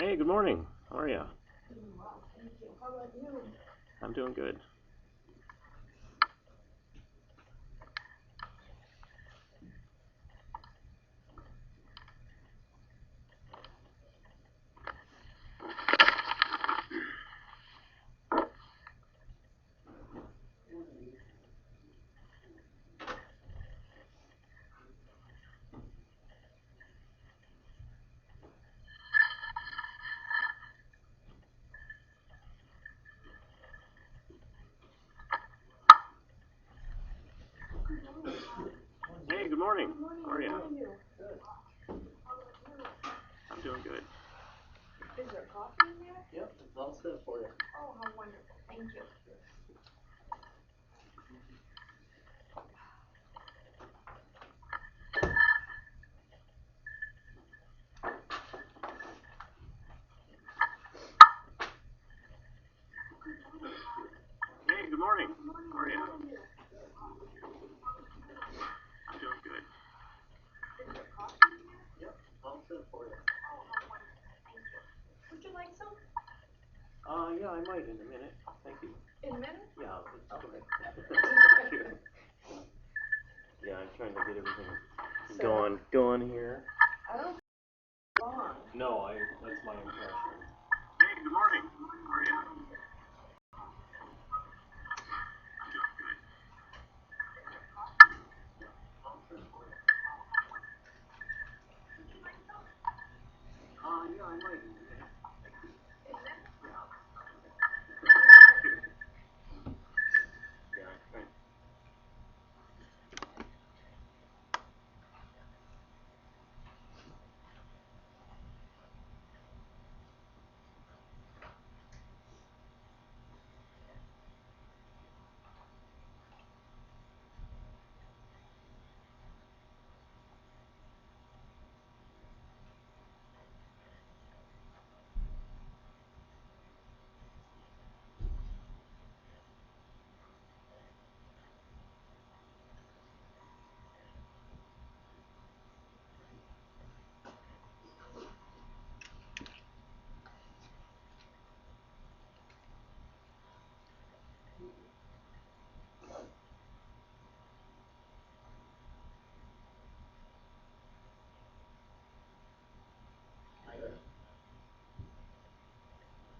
Hey, good morning. How are you? Doing well, thank you. How about you? I'm doing good. Hey, good morning. Good morning. How are How you? are you? Good. How about you? I'm doing good. Is there coffee in there? Yep, it's all set for you. Oh, how wonderful. Thank you. Hey, good morning. Good morning. How are you? How are you? I'm doing good. Is there coffee in there? Yep, it's all set for you. Oh, how wonderful. Thank you. Would you like some? Yeah, I might in a minute. Thank you. In a minute? Yeah, it's Oh. okay. Thank you. Yeah, I'm trying to get everything Sarah? going here. I don't long. No, that's my impression. Hey, good morning. How are you? I'm doing good. All set for you. Would you like some? Yeah, I might in a minute. Thank you. In a minute? Yeah. Thank you. Yeah, I'm trying.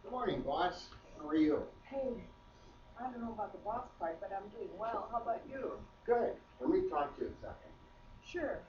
Good morning, boss. How are you? Hey, I don't know about the boss part, but I'm doing well. How about you? Good. Let me talk to you a second. Sure.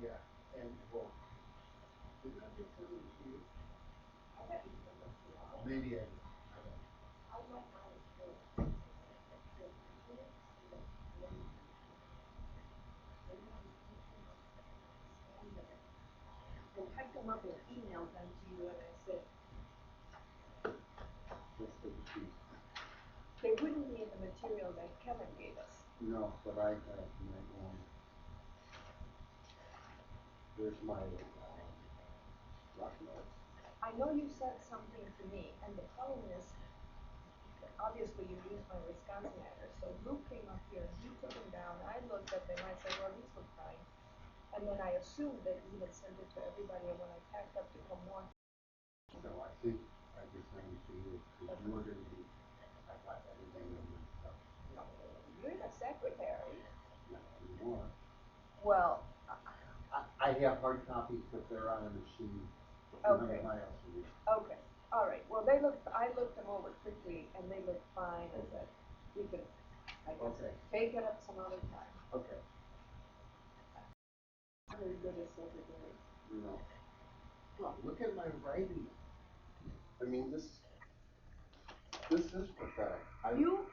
Yeah, and well, did I just send it to you? I bet you can look through all. Maybe I did. I don't know. I like mine too. I typed them up and emailed them to you, and I said, Let's take a peek. they wouldn't be in the material that Kevin gave us. No, but I have my own. There's my, rock notes. I know you said something to me, and the problem is, obviously you used my Wisconsin address, so Luke came up here and he took them down, I looked at them, I said, well, these look fine. And then I assumed that he had sent it to everybody, and when I packed up to come north, So I think I just sent it to you, because you were gonna be, I got everything in my stuff. no, you're the secretary. Not anymore. Well, I have hard copies, but they're on a machine, Okay. 200 miles from here. okay, all right, well, I looked them over quickly, and they looked fine, and that we could, I guess, Okay. take it up some other time. Okay. Not very good as secretary. No. Well, look at my writing. I mean, this is pathetic. You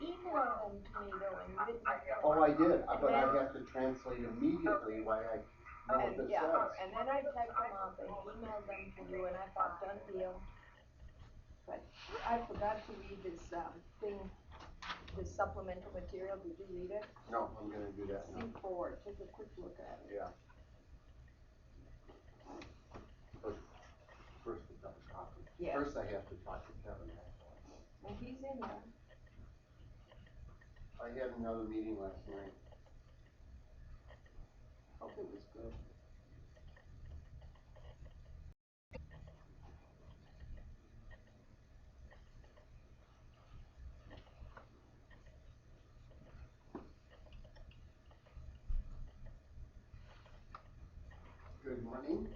emailed them to me though, and you didn't. Oh, I did, And but I then- have to translate immediately why I know what And, this yeah, says. and then I typed them up and emailed them to you, and I thought, done deal. But I forgot to read this, thing, this supplemental material, did you read it? No, I'm gonna do that now. C4, take a quick look at it. Yeah. First a cup of coffee. Yeah. First I have to talk to Kevin, actually. And he's in there. I had another meeting last night. Hope it was good. Good morning.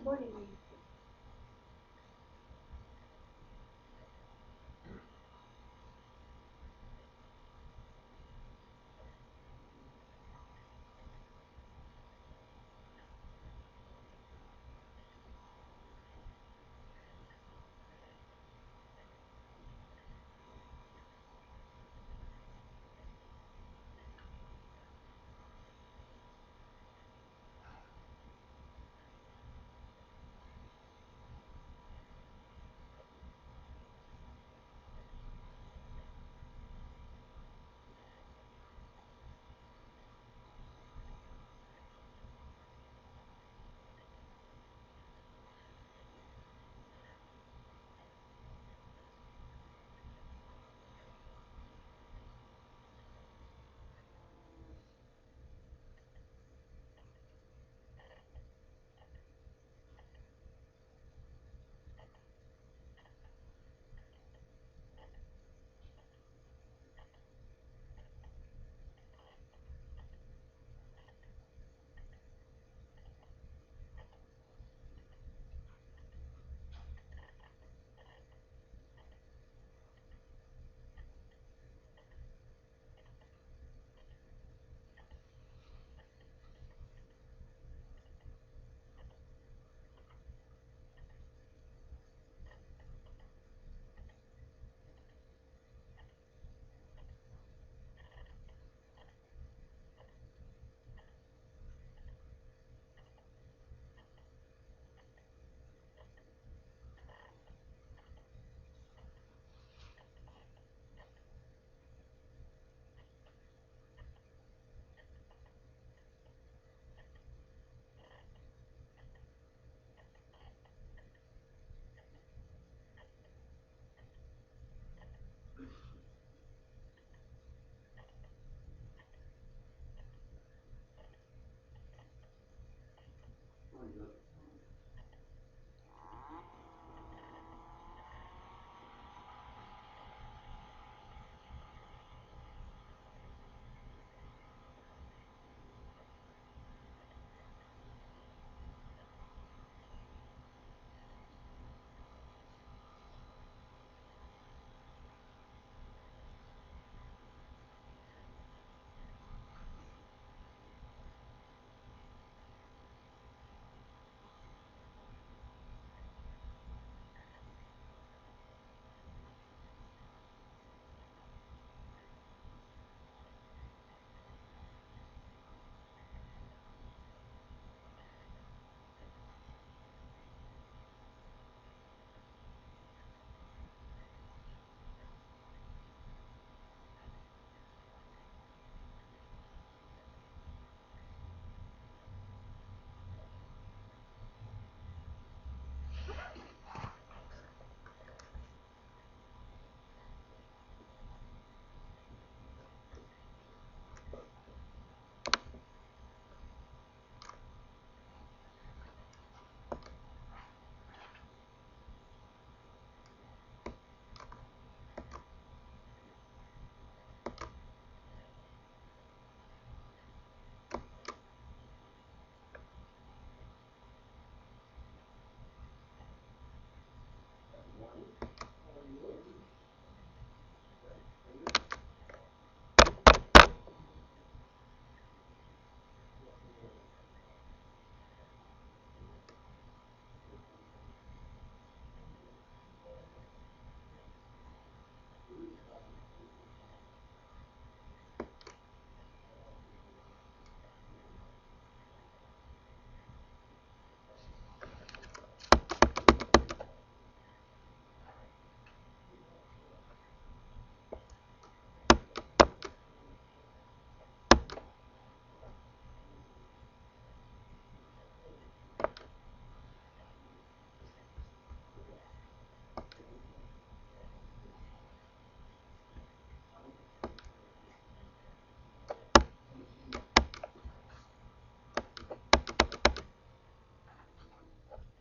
Good morning, Lee.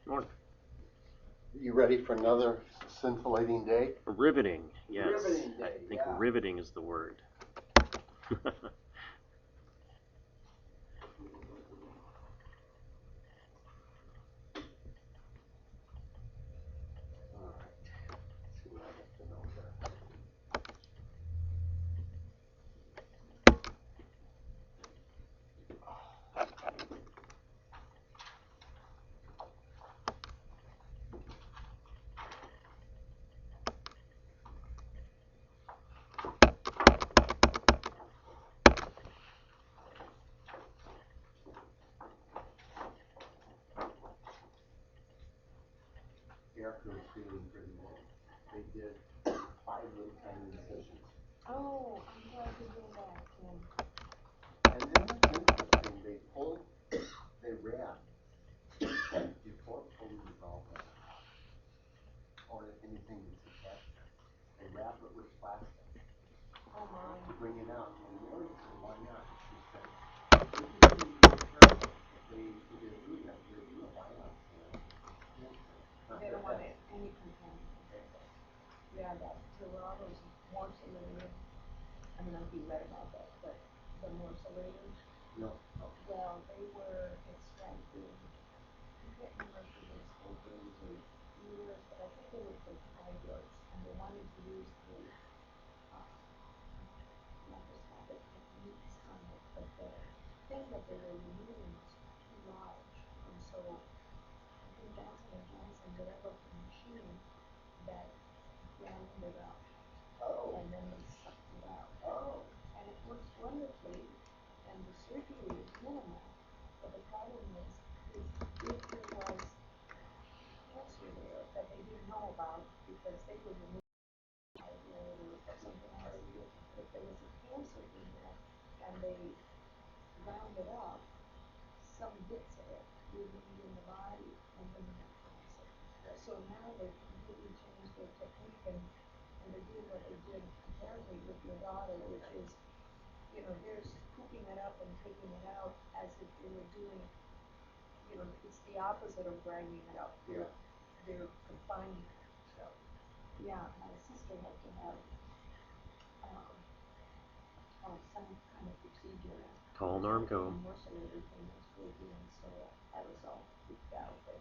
Morning. You ready for another scintillating day? Riveting, yes. Riveting I day, think yeah. riveting is the word. after it was feeling pretty good, they did 5 little tiny incisions. Oh, I'm glad to hear that, Tim. And then it's interesting, they pulled, they wrapped, before pulling the valve out, or anything that's attached there, they wrap it with plastic Oh my. to bring it out. And Mary said, why not? She said, this is going to be careful. If they do that, they do a biopsy on cancer. Not They don't that want that's- any contamination. Yeah, there were all those morcellated, I don't know if you read about that, but the morcellators, No, no. well, they were extracting, I can't remember if it was ovaries or uterus, but I think they were for fibroids, and they wanted to use the, laparoscopic techniques on it, but the thing that they were removing was too large, and so I think Johnson & Johnson developed a machine that ground it up, Oh, and then they sucked it out. oh. And it works wonderfully, and the surgery is minimal, but the problem is if there was cancer there that they didn't know about because they would remove thyroid or something else, if there was a cancer in there and they ground it up, some bits of it remained in the body and then you have cancer. So now they completely changed their technique and they did what they did apparently with your daughter, which is, you know, they're scooping it up and taking it out as if they were doing, you know, it's the opposite of grinding it up. They're confining it. So, yeah, my sister had to have some kind of procedure. Call Normco. The morcellator thing was working, so I was all freaked out, but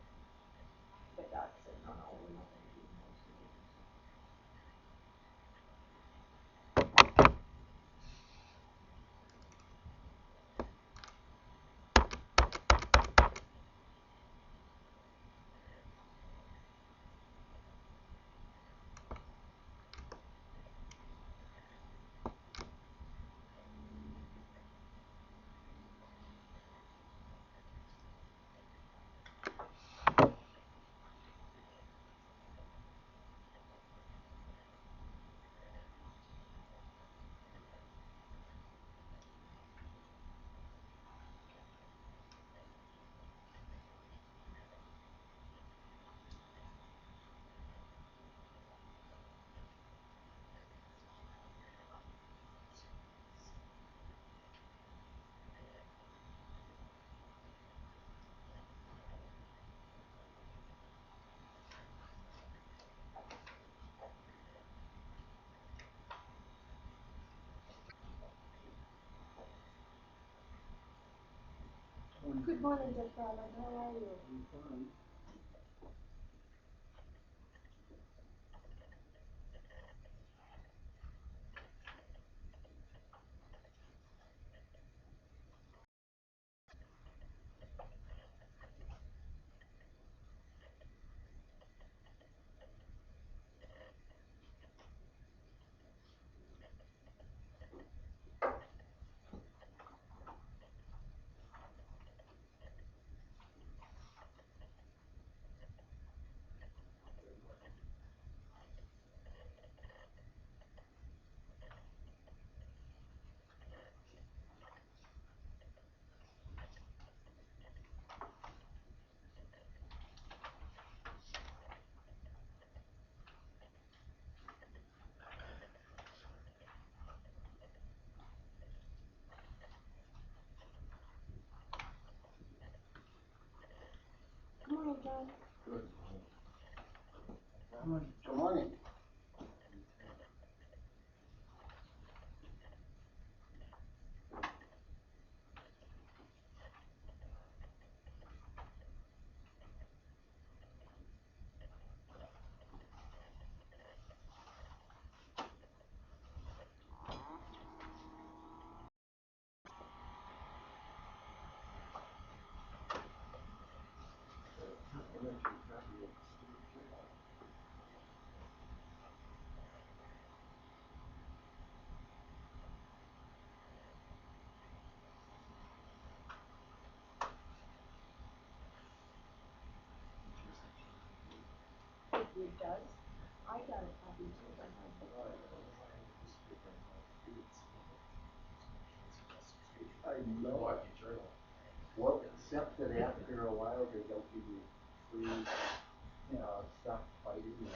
the doc said, no, we're not going to do morcellators. Good morning, Dr. Allen. How are you? I'm fine. Good morning, John. Good. Good morning. Good morning. I'll let you copy of the state check. does. I got a copy too, but I have I know. Well, except that after a while, they don't give you free, stuff fighting.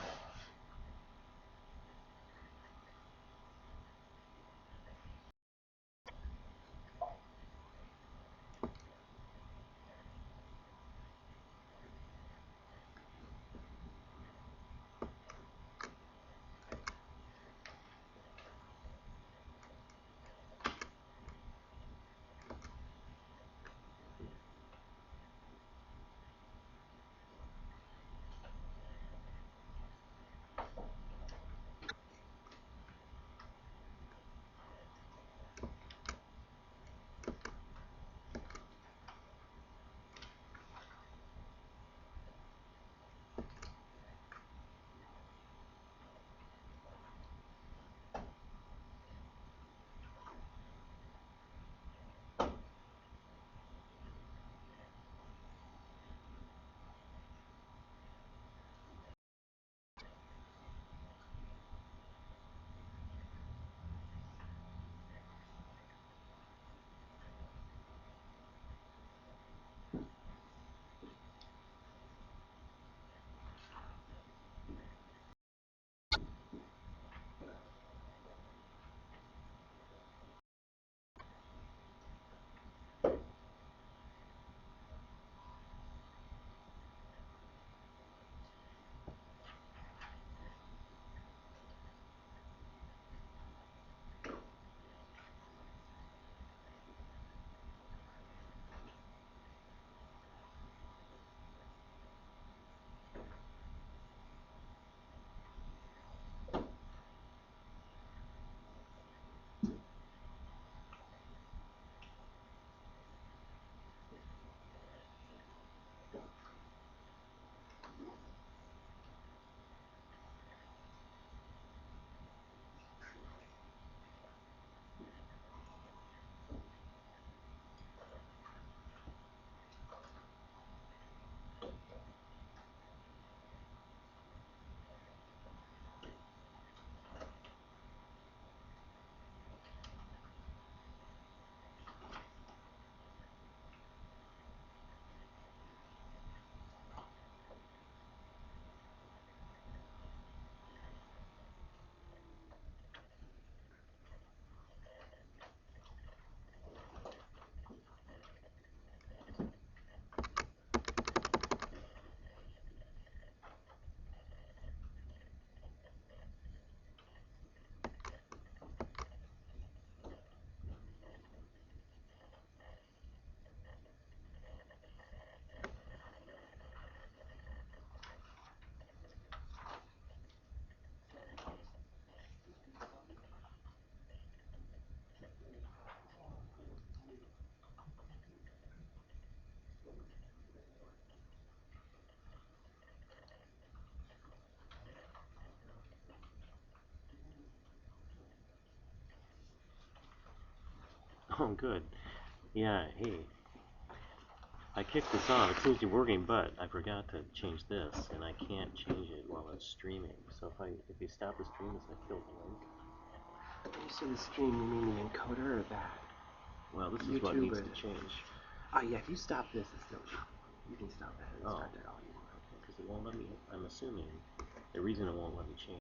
Oh, good. Yeah, hey. I kicked this off. It seems to be working, but I forgot to change this, and I can't change it while it's streaming. So if you stop the stream, it's gonna kill the link. So the stream, you mean the encoder or that? Well, this is what YouTube needs or to change. yeah, if you stop this, it's still you can stop that and start that all you want. Because it won't let me. I'm assuming the reason it won't let me change.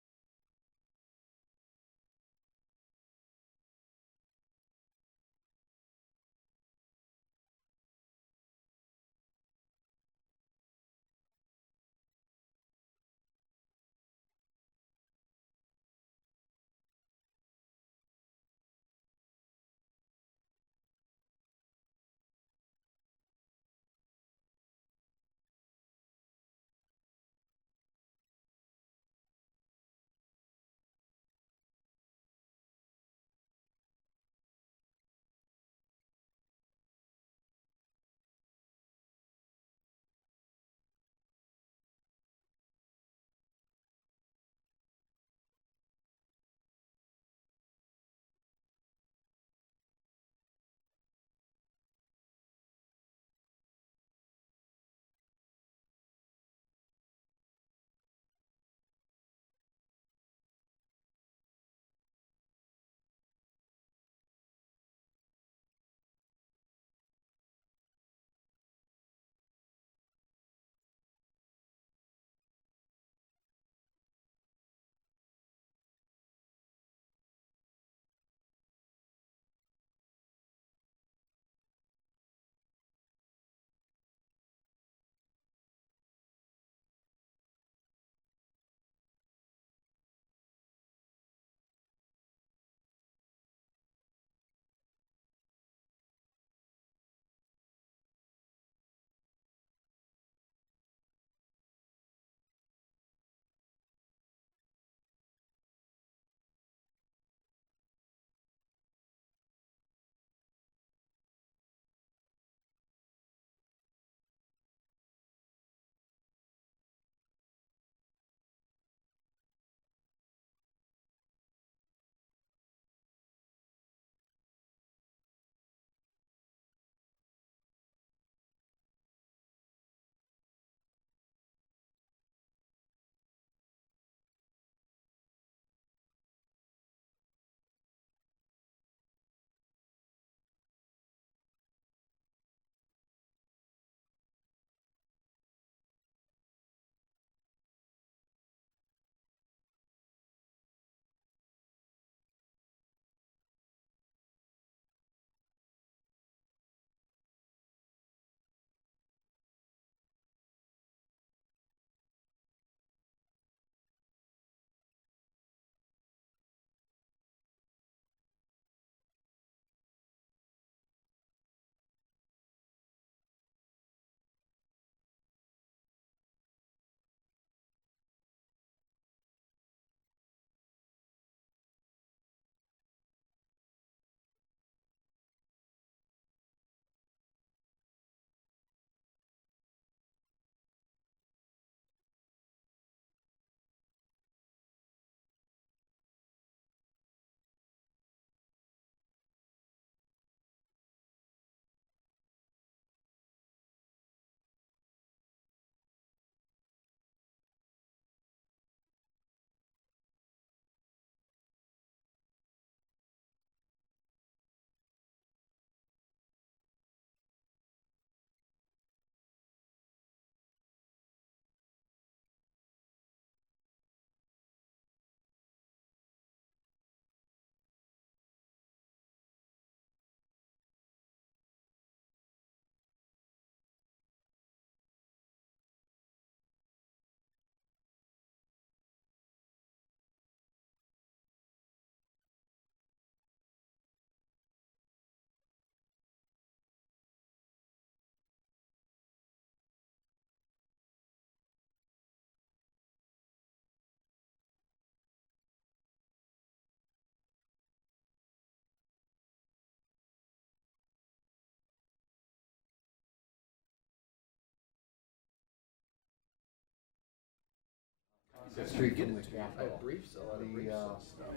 street from the Capitol. briefs, a lot of The, briefs uh, and stuff.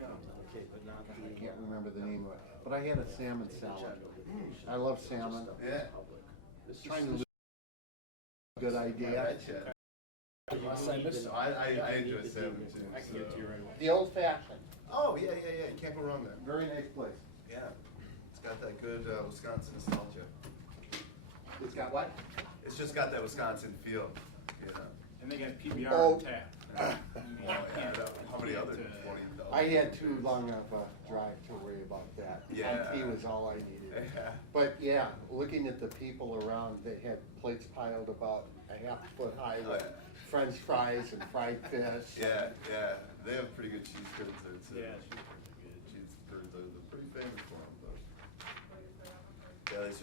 Okay, but not I can't remember the name of it, but I had a salmon salad. I love salmon. Yeah. Trying to live a good idea. Unless I miss it. I enjoy salmon too. I can get to you right away. The old fashioned, Oh, yeah. You can't go wrong there. very nice place. Yeah. It's got that good Wisconsin nostalgia. It's got what? It's just got that Wisconsin feel, you know. And they got PBR Oh. on tap. Oh, yeah. How many other 20 though? I had too long of a drive to worry about that. Yeah. IT was all I needed. Yeah. But yeah, looking at the people around, they had plates piled about a half foot high Oh, with yeah. French fries and fried fish. Yeah. They have pretty good cheese curds there too. Yeah. Cheese curds are they're pretty famous for them, but. Yeah, they serve.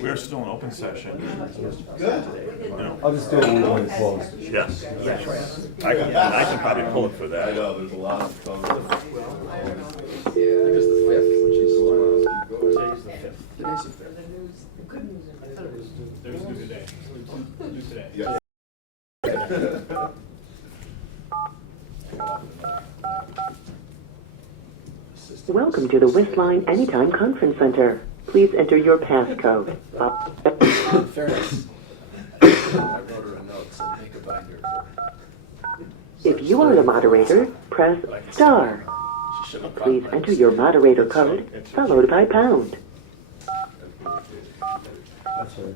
We're still in open session. I'll just do it when it's closed. Yes. I can probably pull it for I that. know, there's a lot of stuff. Today's the 5th, which is today's the 5th. Today's the 5th. There's due today. Due today. Yeah. Welcome to the Wistline Anytime Conference Center. Please enter your passcode. In fairness, I wrote her a note, said make a binder for. If you are the moderator, press star. She should have brought Please my- enter your moderator code, followed by pound. That's right.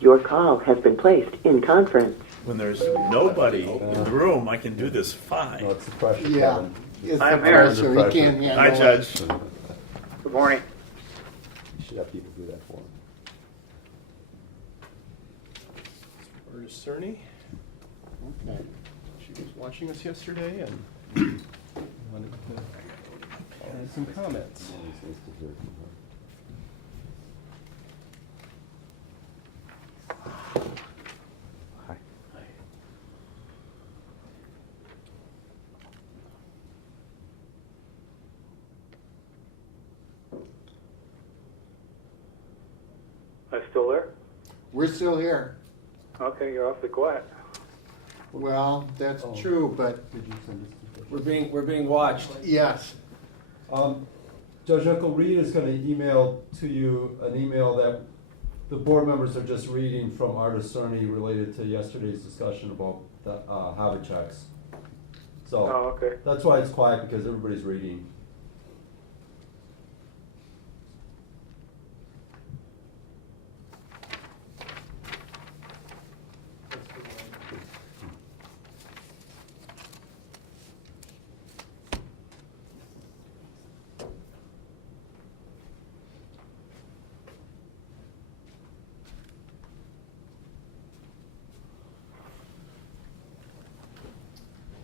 Your call has been placed in conference. When there's nobody in the room, I can do this No, fine. it's the pressure. Yeah. Kevin. It's I'm the here. pressure, he can't handle Hi, it. Judge. Good morning. You should have people do that for him. Where's Cerny? Okay. She was watching us yesterday and wanted to add some comments. Always nice to hear from her. Hi. I'm still there? We're still here. Okay, you're awfully quiet. Well, that's true, but Did you send us the We're being watched. yes. Judge Uncle Reed is gonna email to you an email that the board members are just reading from our attorney related to yesterday's discussion about the, habit checks. So, Oh, okay. that's why it's quiet, because everybody's reading.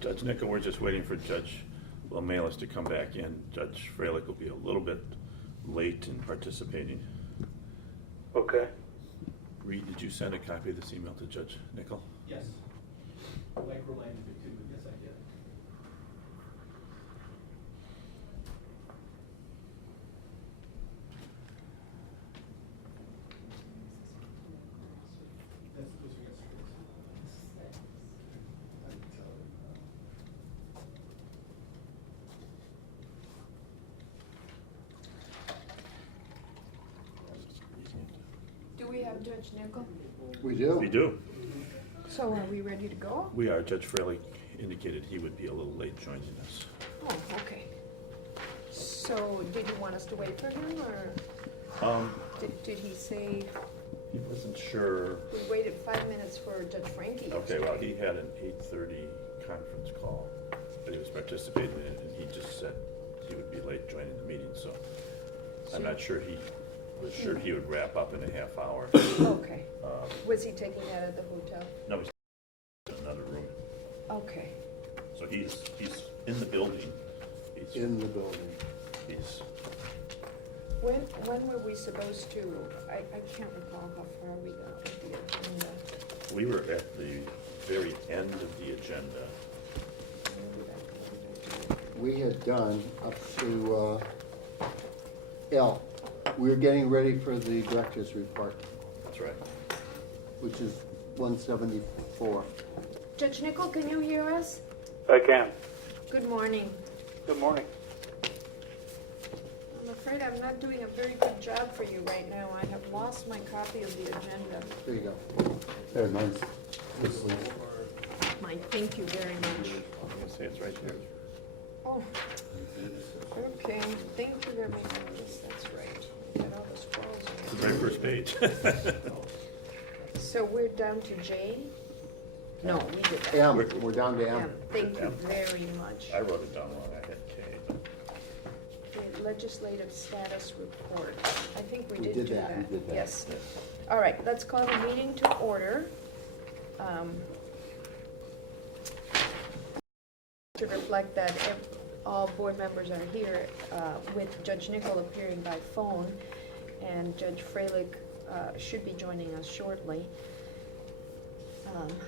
Judge Nickel, we're just waiting for Judge Lomalis to come back in. Judge Freilich will be a little bit late in participating. Okay. Reed, did you send a copy of this email to Judge Nickel? Yes. Like reminded me too, but yes, I did. Do we have Judge Nickel? We do. We do. So are we ready to go? We are. Judge Freilich indicated he would be a little late joining us. Oh, okay. So did you want us to wait for him, or did he say He wasn't sure. we waited 5 minutes for Judge Frankie Okay, yesterday? well, he had an 8:30 conference call that he was participating in, and he just said he would be late joining the meeting, so I'm not sure he was sure he would wrap up in a half hour. Okay. Was he taking that at the hotel? No, he's in another room. Okay. So he's in the building. He's, In the building. he's, When were we supposed to, I can't recall how far we got with the agenda. we were at the very end of the agenda. We had done up to L. We were getting ready for the director's report, That's right. which is 174. Judge Nickel, can you hear us? I can. Good morning. Good morning. I'm afraid I'm not doing a very good job for you right now. I have lost my copy of the agenda. There you go. There, mine's this week. My, thank you very much. I'm gonna say it's right here. Oh, okay, thank you very much. Yes, that's right. Got all the scrolls It's in the very first page. there. So we're down to J? No, we did that. M, we're down to M. M. Thank you M. very much. I wrote it down wrong. I had K, but The legislative status report. I think we We did did do that. that. We did that. Yes. All right, let's call the meeting to order. To reflect that all board members are here, with Judge Nickel appearing by phone, and Judge Freilich should be joining us shortly.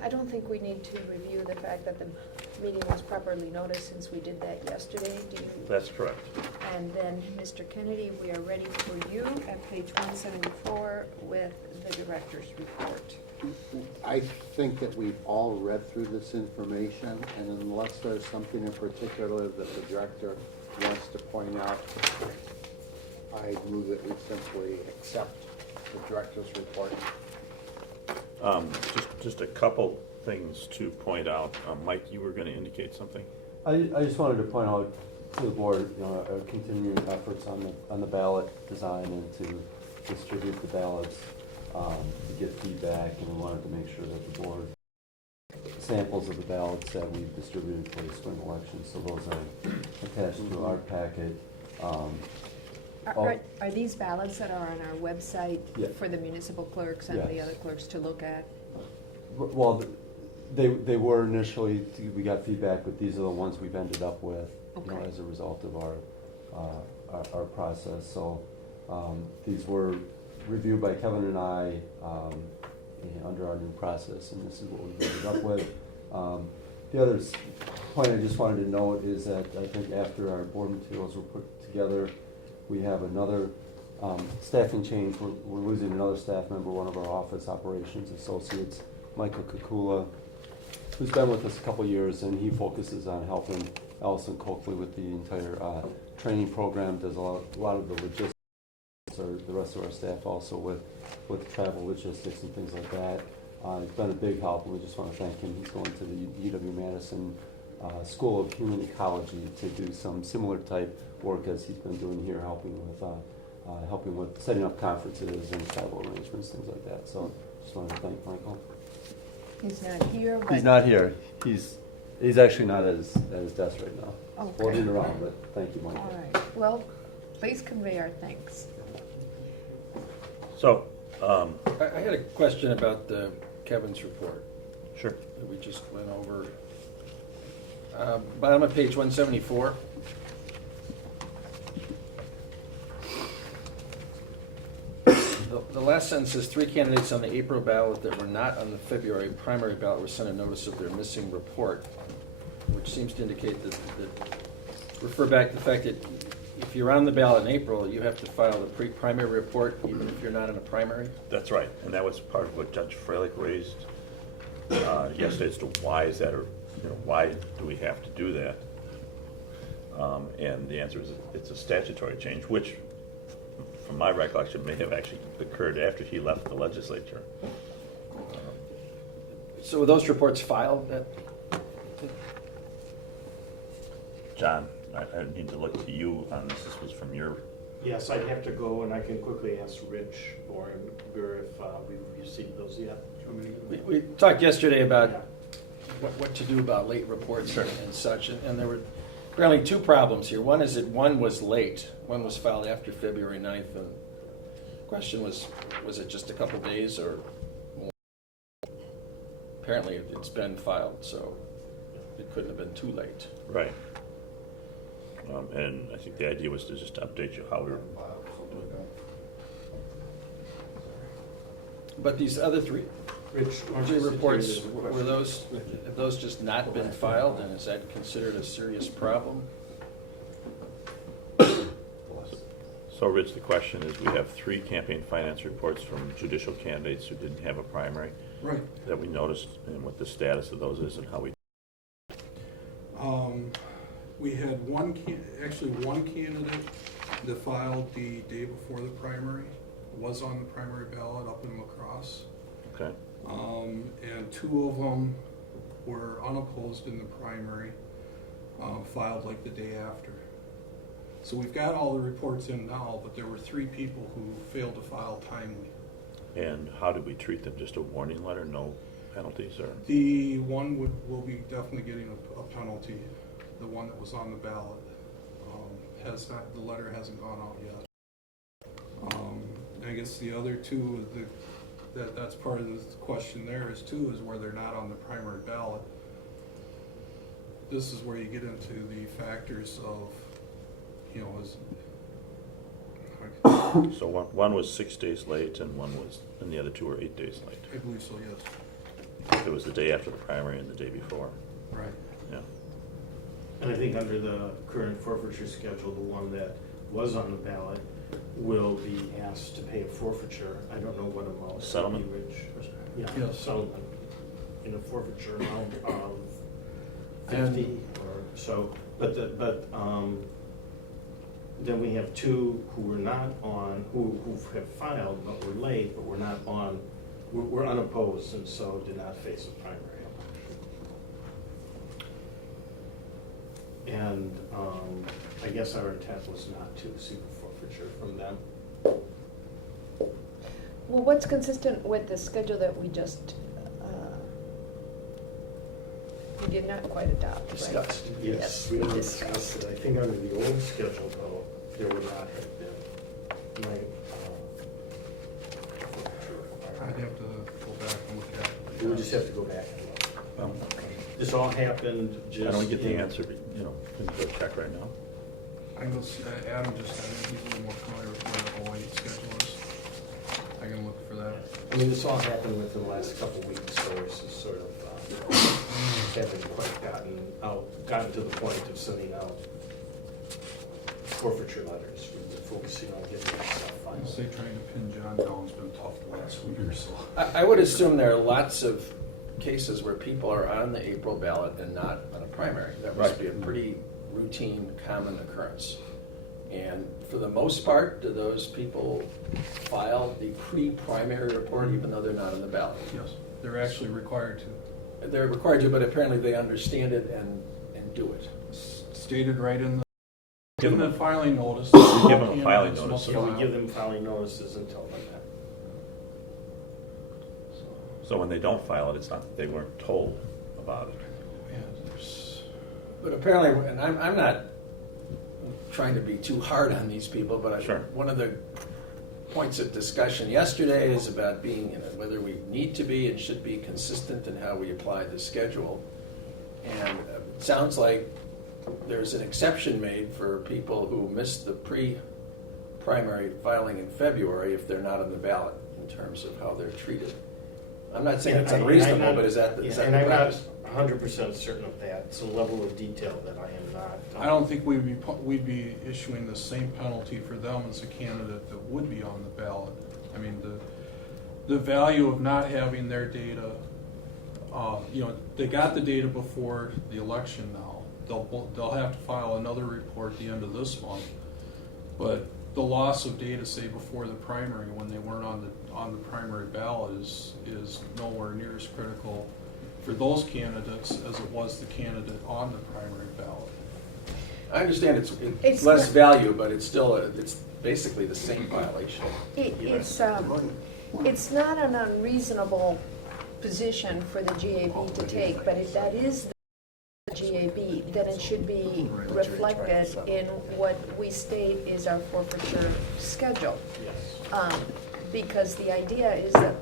I don't think we need to review the fact that the meeting was properly noticed, since we did that yesterday. Do you? that's correct. And then, Mr. Kennedy, we are ready for you at page 174 with the director's report. I think that we've all read through this information, and unless there's something in particular that the director wants to point out, I move that we simply accept the director's report. Just a couple things to point out. Mike, you were going to indicate something? I just wanted to point out to the board, our continuing efforts on the ballot design and to distribute the ballots, to get feedback, and we wanted to make sure that the board samples of the ballots that we've distributed for the spring election, so those are attached to our packet. Are these ballots that are on our website Yeah. for the municipal clerks and the Yes. other clerks to look at? Well, they were initially, we got feedback, but these are the ones we've ended up with, Okay. as a result of our process. So these were reviewed by Kevin and I under our new process, and this is what we've ended up with. The other point I just wanted to note is that I think after our board materials were put together, we have another Staffing change, we're losing another staff member, one of our office operations associates, Michael Kukula, who's been with us a couple years, and he focuses on helping Allison Coakley with the entire training program, does a lot of the logistics, or the rest of our staff also with travel logistics and things like that. It's been a big help, and we just want to thank him. He's going to the UW-Madison School of Human Ecology to do some similar type work as he's been doing here, helping with setting up conferences and travel arrangements, things like that. So just wanted to thank Michael. He's not here, but. He's not here. He's actually not at his desk right now. Okay. Floating around, but thank you, Michael. All right, well, please convey our thanks. So, I had a question about Kevin's report sure. that we just went over. Bottom of page 174. The last sentence says 3 candidates on the April ballot that were not on the February primary ballot were sent a notice of their missing report, which seems to indicate that refer back to the fact that if you're on the ballot in April, you have to file the pre-primary report even if you're not in a primary. That's right, and that was part of what Judge Freilich raised yesterday as to why is that, or why do we have to do that? And the answer is it's a statutory change, which, from my recollection, may have actually occurred after he left the legislature. So were those reports filed? John, I need to look to you on this. This was from your. Yes, I'd have to go, and I can quickly ask Rich Borenger if we've received those yet. We talked yesterday about what to do about late reports and such, and there were apparently 2 problems here. One is that one was late. One was filed after February 9th, and the question was it just a couple days or more? Apparently it's been filed, so it couldn't have been too late. Right. And I think the idea was to just update you how we were doing that. But these other 3 Rich, reports, have those just not been filed, and is that considered a serious problem? So, Rich, the question is, we have 3 campaign finance reports from judicial candidates who didn't have a primary. Right. That we noticed, and what the status of those is and how we. We had one candidate that filed the day before the primary, was on the primary ballot up in La Crosse. Okay. And 2 of them were unopposed in the primary, filed like the day after. So we've got all the reports in now, but there were 3 people who failed to file timely. And how did we treat them? Just a warning letter, no penalties, or? The one will be definitely getting a penalty. The one that was on the ballot the letter hasn't gone out yet. I guess the other 2 that's part of the question there is where they're not on the primary ballot. This is where you get into the factors of, So one was 6 days late, and the other 2 were 8 days late. I believe so, yes. It was the day after the primary and the day before. Right. Yeah. And I think under the current forfeiture schedule, the one that was on the ballot will be asked to pay a forfeiture. I don't know what amount. Settlement? Yeah, Yes. settlement in a forfeiture amount of 50 or so. But then we have 2 who were not on, who have filed but were late, but were not on, were unopposed, and so did not face a primary. And I guess our intent was not to seek a forfeiture from them. Well, what's consistent with the schedule that we just, we did not quite adopt, right? Discussed. Yes, we discussed it. I think under the old schedule, though, there would not have been. I'd have to go back and look at it. We would just have to go back and look. This all happened just. I don't get the answer, but, can you go check right now? I can go see, Adam just said he's a little more familiar with where the OIE schedule is. I can look for that. I mean, this all happened within the last couple of weeks, so it's just sort of haven't quite gotten to the point of sending out forfeiture letters. We've been focusing on getting that stuff say trying to pin John down's been tough the last week or so. I would assume there are lots of cases where people are on the April ballot and not on a primary. That must be a pretty routine, common occurrence. And for the most part, do those people file the pre-primary report even though they're not on the ballot? Yes, they're actually required to. They're required to, but apparently they understand it and do it. Stated right in the, Give in them the filing notice. Give them a filing Candidates notice. must Yeah, we file. give them filing notices and tell them that. So when they don't file it, it's not that they weren't told about it. Yeah, there's, But apparently, and I'm not trying to be too hard on these people, but Sure. one of the points of discussion yesterday is about being, whether we need to be and should be consistent in how we apply the schedule. And it sounds like there's an exception made for people who missed the pre-primary filing in February if they're not on the ballot in terms of how they're treated. I'm not saying it's And unreasonable, I'm but not- is that yeah, the and I'm not practice? 100% certain of that. It's a level of detail that I am not. I don't think we'd be issuing the same penalty for them as a candidate that would be on the ballot. I mean, the value of not having their data, they got the data before the election now. They'll have to file another report at the end of this month. But the loss of data, say before the primary, when they weren't on the primary ballot, is nowhere near as critical for those candidates as it was the candidate on the primary ballot. I understand it's It's less not- value, but it's still, it's basically the same violation. It's not an unreasonable position for the GAB to take, but if that is the GAB, then it should be reflected in what we state is our forfeiture schedule. Yes. Because the idea is that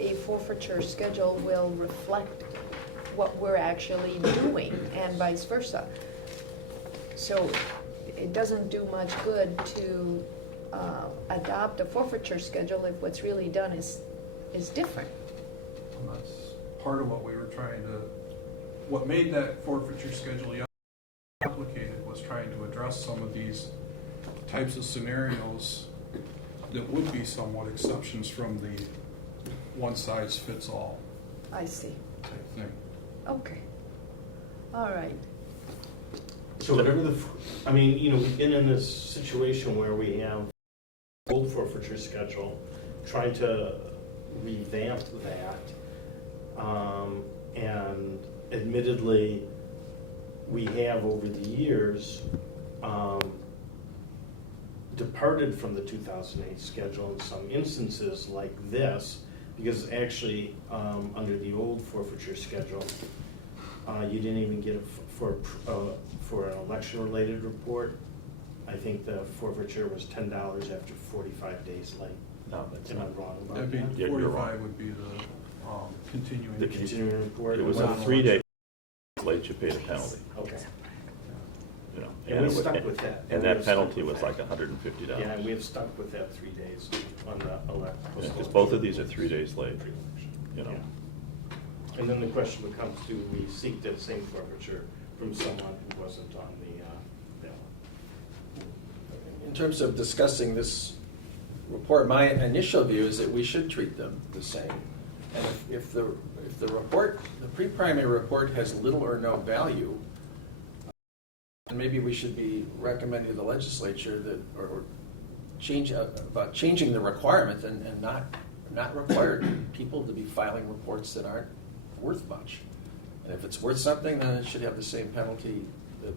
a forfeiture schedule will reflect what we're actually doing and vice versa. So it doesn't do much good to adopt a forfeiture schedule if what's really done is different. And that's part of what we were what made that forfeiture schedule complicated was trying to address some of these types of scenarios that would be somewhat exceptions from the one-size-fits-all I see. type thing. Okay. All right. So whatever we've been in this situation where we have old forfeiture schedule, trying to revamp that, and admittedly, we have over the years departed from the 2008 schedule in some instances like this, because actually, under the old forfeiture schedule, you didn't even get it for an election-related report. I think the forfeiture was $10 after 45 days late. No, that's Am I not. wrong about That'd be, that? Yeah, you're 45 wrong. would be the continuing. The continuing report? It was a Not 3-day late, you paid a penalty, Okay. you know. And it we was- stuck with that. And We have that stuck penalty with was that. like $150. Yeah, and we have stuck with that 3 days on the election. Because both of these are 3 days late, you know. Yeah. And then the question becomes, do we seek that same forfeiture from someone who wasn't on the ballot? In terms of discussing this report, my initial view is that we should treat them the same. And if the report, the pre-primary report has little or no value, then maybe we should be recommending to the legislature that, or about changing the requirement and not require people to be filing reports that aren't worth much. And if it's worth something, then it should have the same penalty that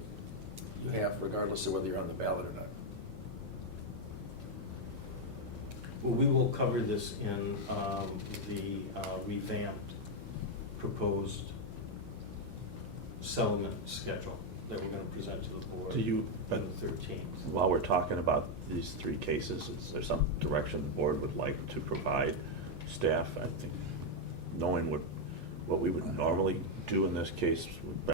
you have regardless of whether you're on the ballot or not. Well, we will cover this in the revamped proposed settlement schedule that we're going to present to the board Do you- on the 13th. While we're talking about these 3 cases, is there some direction the board would like to provide staff? I think knowing what we would normally do in this case would be.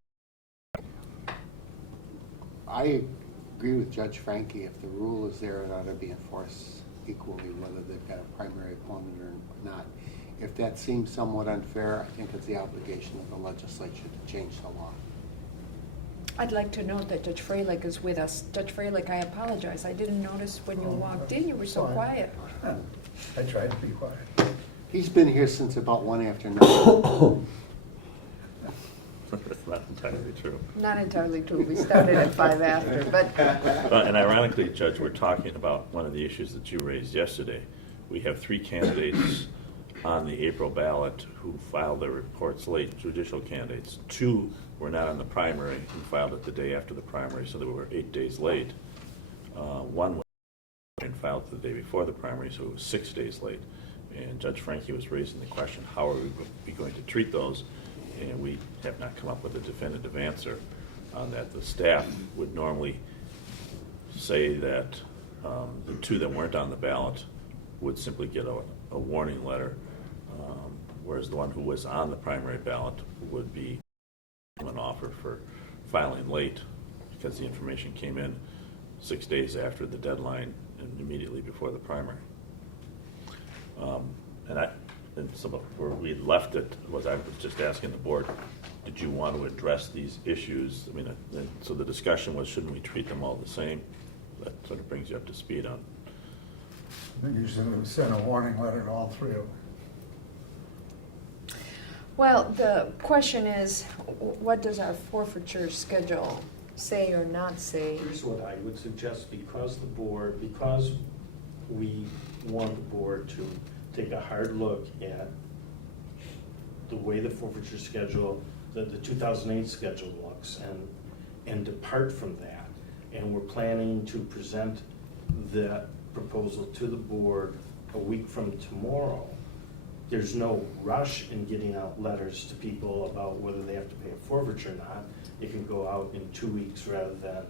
I agree with Judge Frankie. If the rule is there, it ought to be enforced equally, whether they've got a primary opponent or not. If that seems somewhat unfair, I think it's the obligation of the legislature to change the law. I'd like to note that Judge Freilich is with us. Judge Freilich, I apologize. I didn't notice when you walked in, you were so Fine. quiet. I tried to be quiet. He's been here since about 1 afternoon. That's not entirely true. Not entirely true. We started at 5 after, but And ironically, Judge, we're talking about one of the issues that you raised yesterday. We have 3 candidates on the April ballot who filed their reports late, judicial candidates. 2 were not on the primary and filed it the day after the primary, so they were 8 days late. 1 was and filed the day before the primary, so it was 6 days late. And Judge Frankie was raising the question, how are we going to treat those? And we have not come up with a definitive answer on that. The staff would normally say that the 2 that weren't on the ballot would simply get a warning letter, whereas the one who was on the primary ballot would be an offer for filing late because the information came in 6 days after the deadline and immediately before the primary. And so where we left it was I was just asking the board, did you want to address these issues? I mean, so the discussion was, shouldn't we treat them all the same? That sort of brings you up to speed on. I think you should send a warning letter to all 3 of them. well, the question is, what does our forfeiture schedule say or not say? Here's what I would suggest, because we want the board to take a hard look at the way the forfeiture schedule, the 2008 schedule looks, and depart from that. And we're planning to present that proposal to the board a week from tomorrow. There's no rush in getting out letters to people about whether they have to pay a forfeiture or not. It can go out in 2 weeks rather than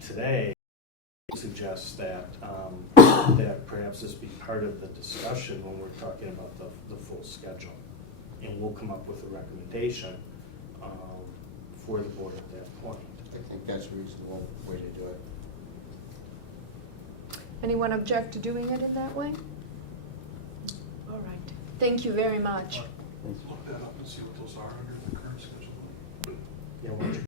today. Suggests that that perhaps this be part of the discussion when we're talking about the full schedule, and we'll come up with a recommendation for the board at that point. I think that's a reasonable way to do it. Anyone object to doing it in that way? All right. Thank you very much. Look that up and see what those are under the current schedule. Yeah, why don't you-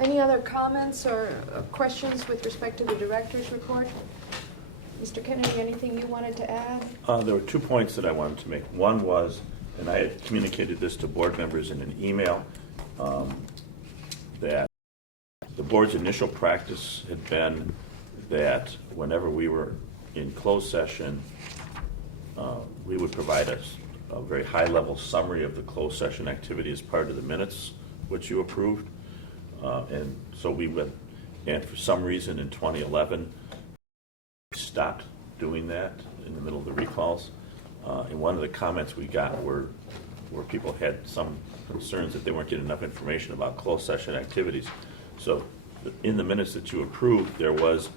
Any other comments or questions with respect to the director's report? Mr. Kennedy, anything you wanted to add? There were 2 points that I wanted to make. One was, and I had communicated this to board members in an email, that the board's initial practice had been that whenever we were in closed session, we would provide a very high-level summary of the closed session activity as part of the minutes, which you approved. And so we went, and for some reason in 2011, we stopped doing that in the middle of the recalls. And one of the comments we got were where people had some concerns that they weren't getting enough information about closed session activities. So in the minutes that you approved, there was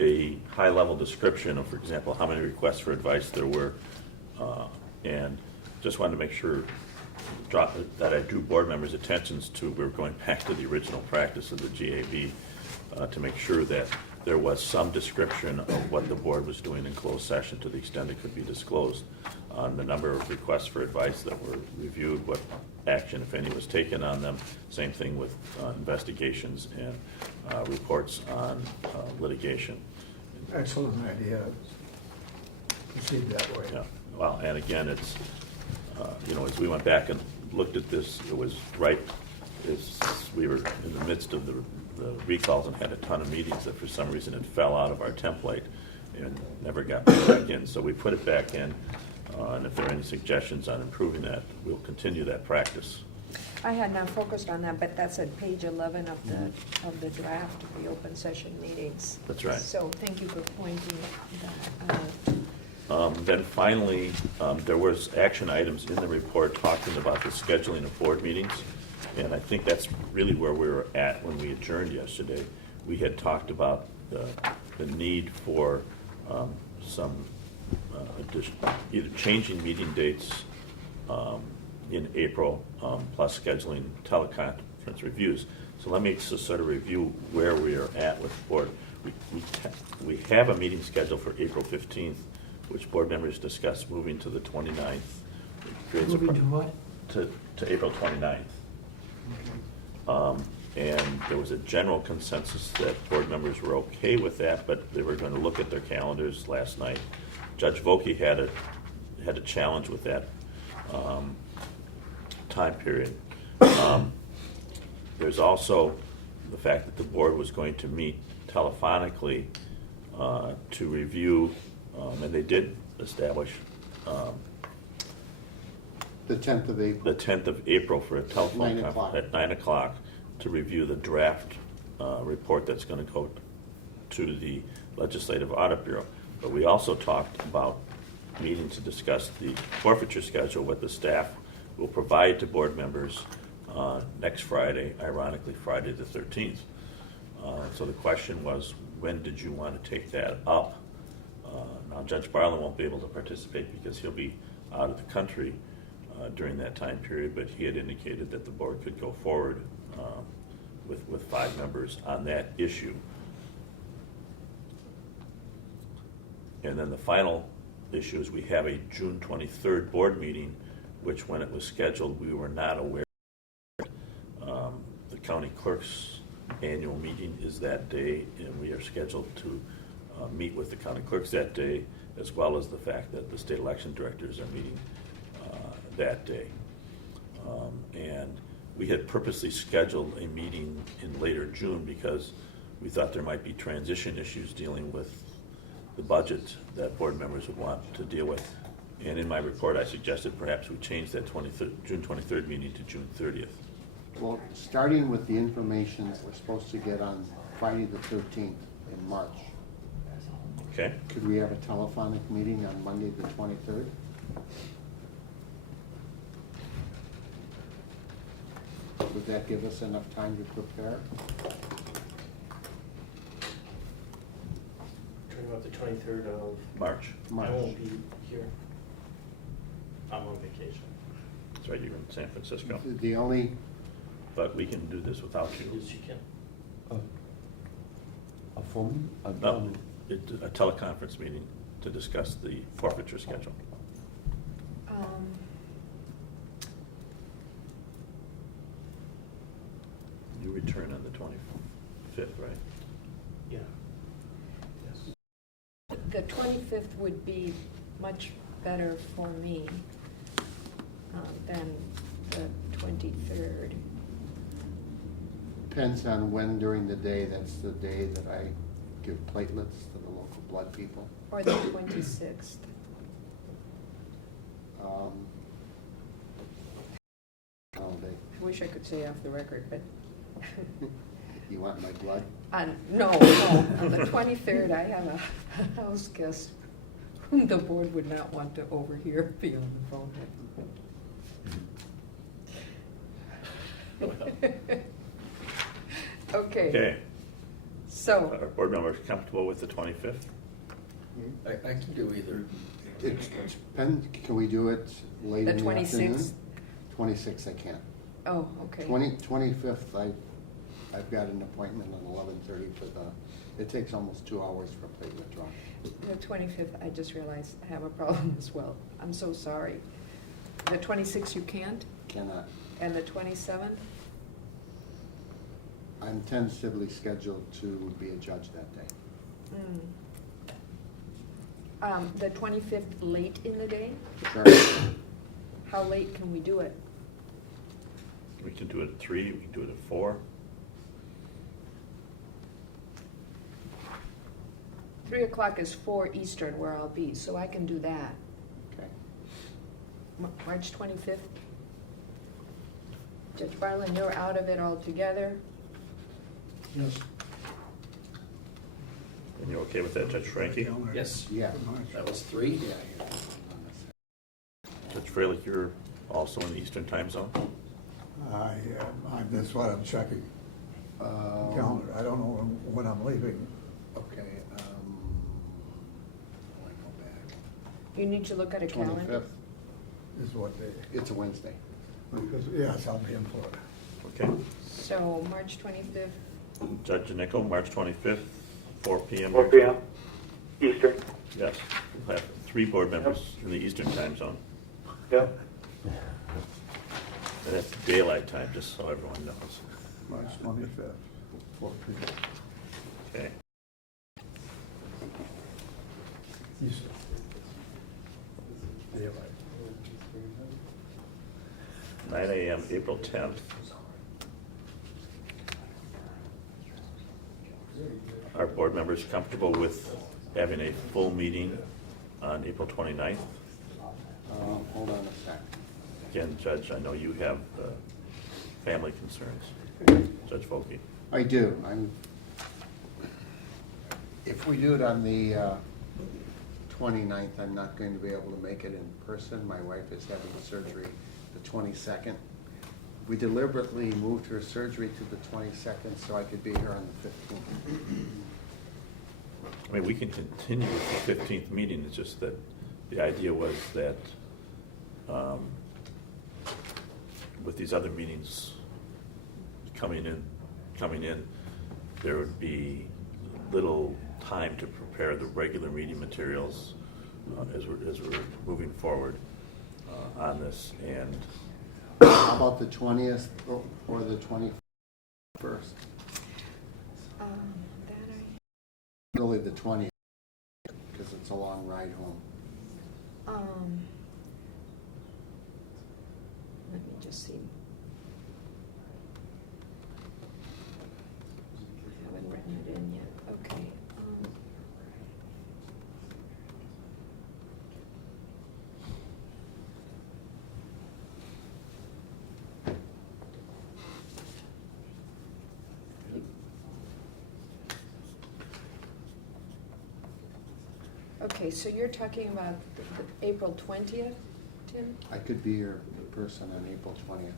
a high-level description of, for example, how many requests for advice there were, and just wanted to make sure that I drew board members' attentions to, we were going back to the original practice of the GAB to make sure that there was some description of what the board was doing in closed session to the extent it could be disclosed on the number of requests for advice that were reviewed, what action, if any, was taken on them. Same thing with investigations and reports on litigation. Excellent idea. Proceed that way. Yeah. Well, and again, it's, as we went back and looked at this, it was right as we were in the midst of the recalls and had a ton of meetings that for some reason it fell out of our template and never got put back in. So we put it back in, and if there are any suggestions on improving that, we'll continue that practice. I had not focused on that, but that's at page 11 of the draft of the open session meetings. That's right. So thank you for pointing that out. Then finally, there was action items in the report talking about the scheduling of board meetings, and I think that's really where we were at when we adjourned yesterday. We had talked about the need for some either changing meeting dates in April, plus scheduling teleconference reviews. So let me just sort of review where we are at with the board. We have a meeting scheduled for April 15th which board members discussed moving to the 29th. It creates a Moving to what? To April 29th. And there was a general consensus that board members were okay with that, but they were going to look at their calendars last night. Judge Vokey had a challenge with that time period. There's also the fact that the board was going to meet telephonically to review, and they did establish The 10th of April. the 10th of April for a telephone 9 conference o'clock. at 9 o'clock to review the draft report that's going to go to the Legislative Audit Bureau. But we also talked about meeting to discuss the forfeiture schedule, what the staff will provide to board members next Friday, ironically Friday the 13th. So the question was, when did you want to take that up? Now Judge Barlin won't be able to participate because he'll be out of the country during that time period, but he had indicated that the board could go forward with 5 members on that issue. And then the final issue is we have a June 23rd board meeting, which when it was scheduled, we were not aware. The county clerk's annual meeting is that day, and we are scheduled to meet with the county clerks that day, as well as the fact that the state election directors are meeting that day. And we had purposely scheduled a meeting in later June because we thought there might be transition issues dealing with the budget that board members would want to deal with. And in my report, I suggested perhaps we change that June 23rd meeting to June 30th. Well, starting with the information that we're supposed to get on Friday the 13th in March, Okay? could we have a telephonic meeting on Monday the 23rd? Would that give us enough time to prepare? Talking about the 23rd of March. I won't be here. I'm on vacation. That's right, you're in San Francisco. The only, But we can do this without you. Yes, you can. A full meeting? No, a teleconference meeting to discuss the forfeiture schedule. You return on the 25th, right? Yeah. Yes. The 25th would be much better for me than the 23rd. depends on when during the day. That's the day that I give platelets to the local blood people. Or the 26th. Holiday. I wish I could say off the record, but. You want my blood? No. On the 23rd, I have a house guest whom the board would not want to overhear be on the phone. Okay. Okay. So. Are board members comfortable with the 25th? I can do either. It depends, can we do it late The in the afternoon? 26th? 26th I can't. Oh, okay. 25th, I've got an appointment at 11:30 for it takes almost 2 hours for a platelet draw. The 25th, I just realized I have a problem as well. I'm so sorry. The 26th you can't? Cannot. And the 27th? I'm tentatively scheduled to be a judge that day. The 25th late in the day? Sure. How late can we do it? We can do it at 3, we can do it at 4. 3 o'clock is 4 Eastern where I'll be, so I can do that. Okay. March 25th? Judge Barlin, you're out of it altogether? Yes. And you're okay with that, Judge Frankie? Yes. Yeah. That was 3? Yeah. Judge Freilich, you're also in the Eastern time zone? That's what I'm checking. Calendar. I don't know when I'm leaving. Okay. I go back. You need to look at a calendar? 25th. Is what day? It's a Wednesday. Because, yes, I'll be in Florida. Okay. So, March 25th, Judge Janicko, March 25th, 4 p.m. 4 p.m. Eastern. Yes. We'll have 3 board members in the Eastern time zone. Yep. And that's daylight time, just so everyone knows. March 25th, 4 p.m. Okay. Daylight. 9 a.m., April 10th. Are board members comfortable with having a full meeting on April 29th? Hold on a sec. Again, Judge, I know you have family concerns. Judge Volkey. I do. If we do it on the 29th, I'm not going to be able to make it in person. My wife is having surgery the 22nd. We deliberately moved her surgery to the 22nd so I could be here on the 15th. I mean, we can continue with the 15th meeting, it's just that the idea was that with these other meetings coming in, there would be little time to prepare the regular meeting materials as we're moving forward on this. And how about the 20th or the 21st? Really the 20th, because it's a long ride home. Let me just see. I haven't written it in yet. Okay. Okay, so you're talking about the April 20th, Tim? I could be here in person on April 20th.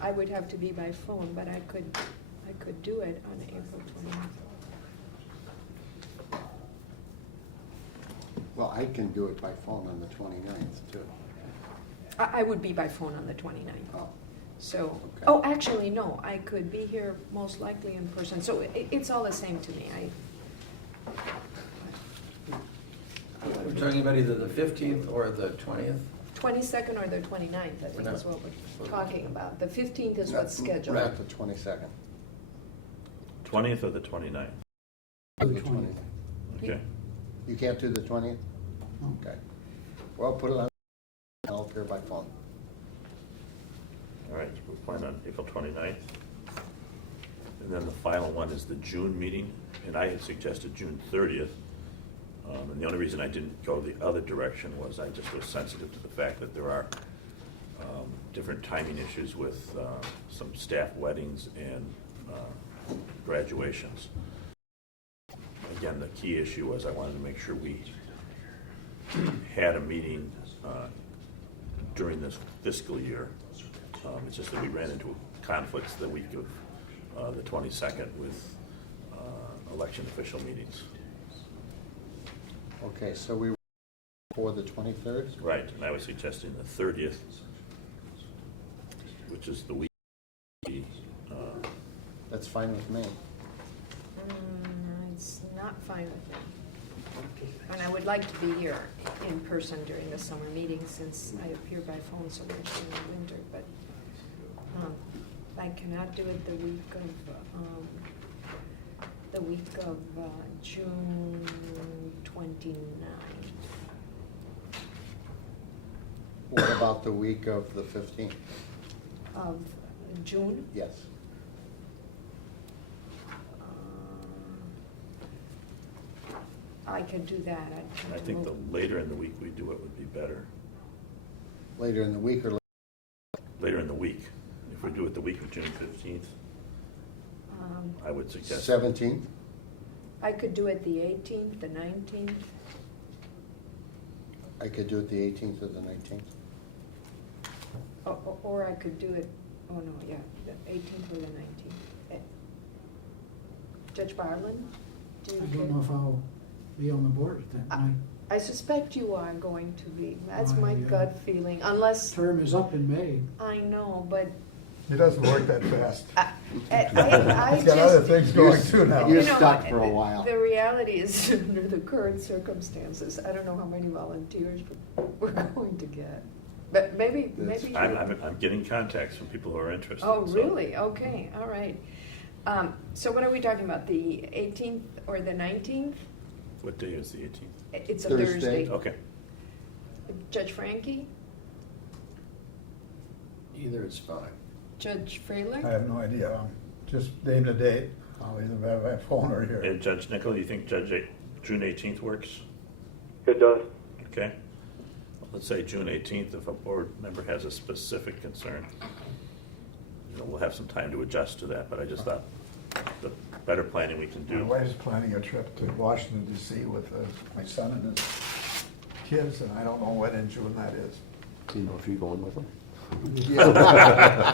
I would have to be by phone, but I could do it on April 20th. Well, I can do it by phone on the 29th, too. I would be by phone on the 29th. Oh. So, Okay. oh, actually, no, I could be here most likely in person, so it's all the same to me. We're talking about either the 15th or the 20th? 22nd or the 29th, I think is what we're talking about. The 15th is what's scheduled. Not the 22nd. 20th or the 29th? The 20th. Okay. You can't do the 20th? Okay. Well, put it on, I'll appear by phone. All right, we'll plan on April 29th. And then the final one is the June meeting, and I had suggested June 30th. And the only reason I didn't go the other direction was I just was sensitive to the fact that there are different timing issues with some staff weddings and graduations. Again, the key issue was I wanted to make sure we had a meeting during this fiscal year. It's just that we ran into conflicts the week of the 22nd with election official meetings. Okay, so we were for the 23rd? Right, and I was suggesting the 30th, which is the week. That's fine with me. It's not fine with me. And I would like to be here in person during the summer meeting since I appear by phone so much in the winter, but I cannot do it the week of June 29. What about the week of the 15th? Of June? Yes. I could do that. I think the later in the week we do it would be better. Later in the week or Later in the week. If we do it the week of June 15th, I would suggest. 17th? I could do it the 18th, the 19th. I could do it the 18th or the 19th. Or I could do it, oh no, yeah, the 18th or the 19th. Judge Barlin? I don't know if I'll be on the board at that night. I suspect you are going to be. That's my My, gut feeling, unless, Term is up in May. I know, but It doesn't work that fast. I He's got other just, things going too now. You're You know, stuck for a while. the reality is, under the current circumstances, I don't know how many volunteers we're going to get. But maybe. I'm getting contacts from people who are interested. Oh, so- really? Okay, all right. So what are we talking about, the 18th or the 19th? What day is the 18th? It's a Thursday. Thursday. Okay. Judge Frankie? Either is fine. Judge Fralick? I have no idea. Just name the date. I'll either have my phone or here. And Judge Nickel, you think June 18th works? It does. Okay. Well, let's say June 18th, if a board member has a specific concern. We'll have some time to adjust to that, but I just thought the better planning we can My do. wife's planning a trip to Washington DC with my son and his kids, and I don't know when in June that is. Do you know if you're going with them? Yeah.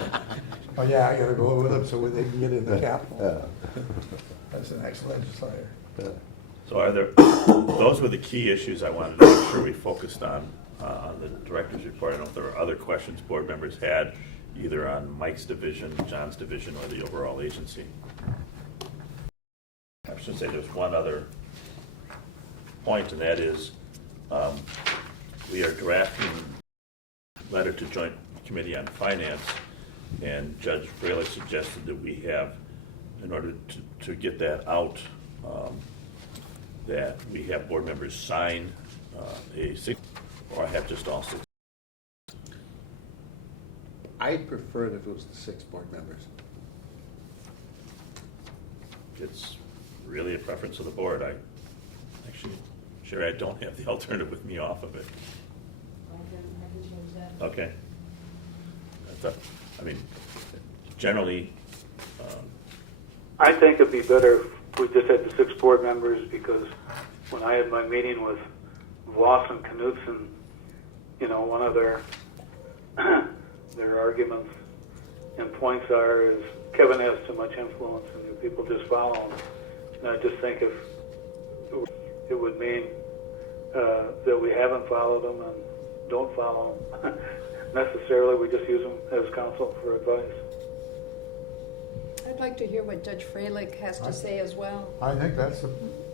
Oh, yeah, I gotta go with them so they can get in the Capitol. Yeah. That's the next legislator. Yeah. So are there, those were the key issues I wanted to make sure we focused on the director's report. I don't know if there were other questions board members had, either on Mike's division, John's division, or the overall agency. I should say there's one other point, and that is we are drafting a letter to Joint Committee on Finance, and Judge Fralick suggested that we have, in order to get that out, that we have board members sign a six, or have just all six. I'd prefer it if it was the 6 board members. It's really a preference of the board. I don't have the alternative with me off of it. Okay. I mean, generally, I think it'd be better if we just had the 6 board members, because when I had my meeting with Voss and Knudsen, you know, one of their arguments and points is Kevin has too much influence and the people just follow him. And I just think if it would mean that we haven't followed them and don't follow them necessarily, we just use them as counsel for advice. I'd like to hear what Judge Fralick has to say as well. I think that's the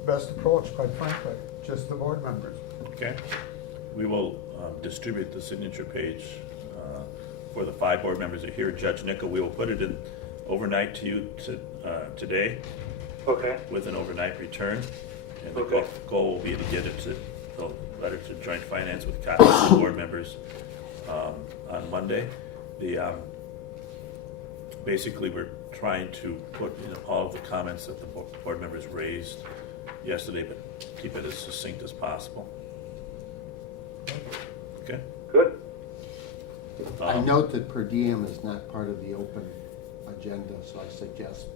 best approach, quite frankly, just the board members. okay, we will distribute the signature page for the 5 board members that are here. Judge Nickel, we will put it in overnight to you today. Okay. With an overnight return. And the Okay. goal will be to get it to the letter to Joint Finance with copies of the board members on Monday. Basically, we're trying to put in all of the comments that the board members raised yesterday, but keep it as succinct as possible. Okay? Good. I note that per diem is not part of the open agenda, so I suggest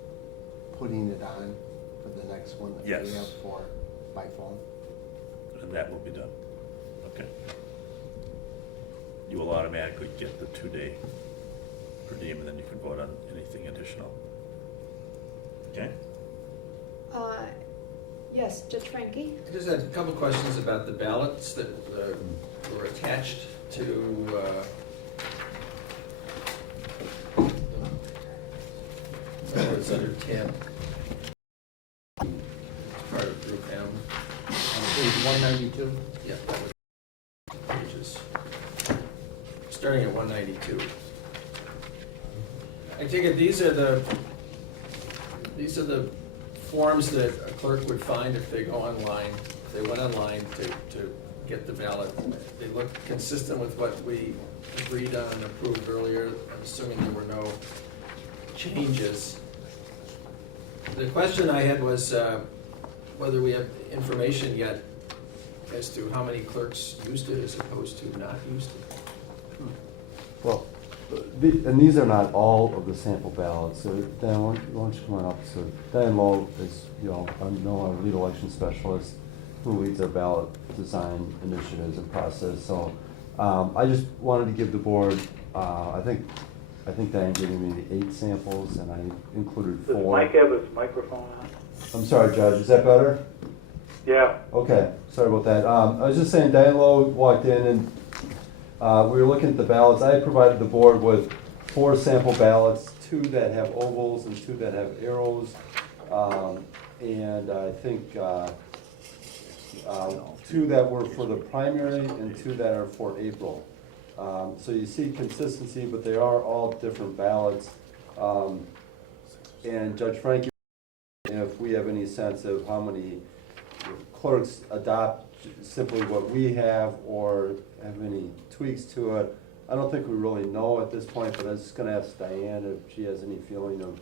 putting it on for the next one that Yes. we have for by phone. And that will be done. Okay. You will automatically get the 2-day per diem, and then you can vote on anything additional. Okay? Yes, Judge Frankie? I just had a couple questions about the ballots that were attached to it's under tab. It's part of Group M. On page 192? Yeah, that was pages. Starting at 192. I take it these are the forms that a clerk would find if they go online, if they went online to get the ballot. They look consistent with what we agreed on and approved earlier. I'm assuming there were no changes. The question I had was whether we have information yet as to how many clerks used it as opposed to not used it. Well, and these are not all of the sample ballots. So Dan, why don't you come on up? So Dan Lowe is, our lead election specialist who leads our ballot design initiatives and process. So I just wanted to give the board, I think Diane gave me the 8 samples, and I included 4. Does Mike have his microphone on? I'm sorry, Judge. Is that better? Yeah. Okay. Sorry about that. I was just saying, Diane Lowe walked in, and we were looking at the ballots. I had provided the board with 4 sample ballots, 2 that have ovals and 2 that have arrows. And I think 2 that were for the primary and 2 that are for April. So you see consistency, but they are all different ballots. And Judge Frankie, if we have any sense of how many clerks adopt simply what we have or have any tweaks to it, I don't think we really know at this point, but I was just gonna ask Diane if she has any feeling of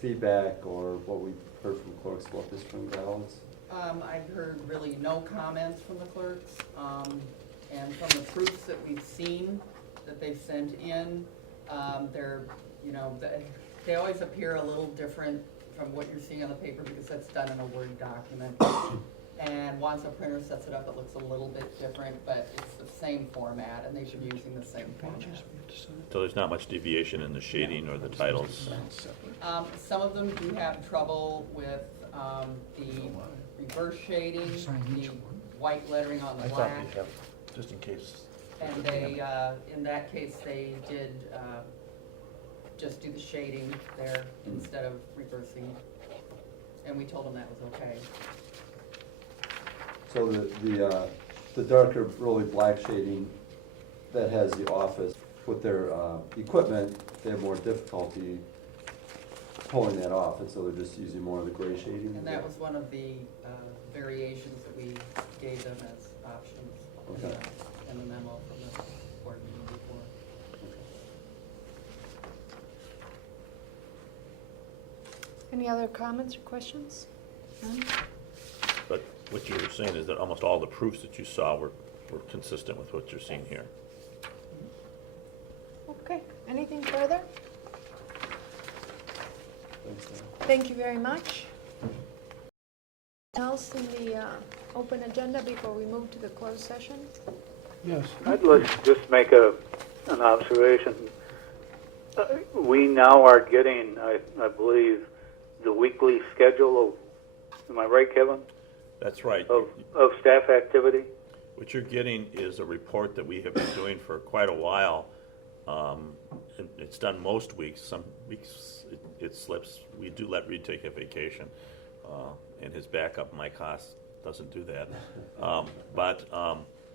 feedback or what we've heard from clerks about the spring ballots. I've heard really no comments from the clerks, and from the proofs that we've seen that they've sent in, they're, you know, they always appear a little different from what you're seeing on the paper because that's done in a Word document. And once a printer sets it up, it looks a little bit different, but it's the same format, and they've been using the same format. So there's not much deviation in the shading or the titles? Some of them do have trouble with the reverse shading, the white lettering on the black. Just in case. And they, in that case, they did just do the shading there instead of reversing. And we told them that was okay. So the darker, really black shading that has the office with their equipment, they have more difficulty pulling that off, and so they're just using more of the gray shading. And that was one of the variations that we gave them as options in the memo from the board meeting before. Any other comments or questions? None? But what you were saying is that almost all the proofs that you saw were consistent with what you're seeing here. Okay, anything further? Thank you very much. Else in the open agenda before we move to the closed session? Yes. I'd like to just make an observation. We now are getting, I believe, the weekly schedule of, am I right, Kevin? That's right. Of staff activity? What you're getting is a report that we have been doing for quite a while. And it's done most weeks. Some weeks it slips. We do let Reed take a vacation, and his backup, Mike Haas, doesn't do that.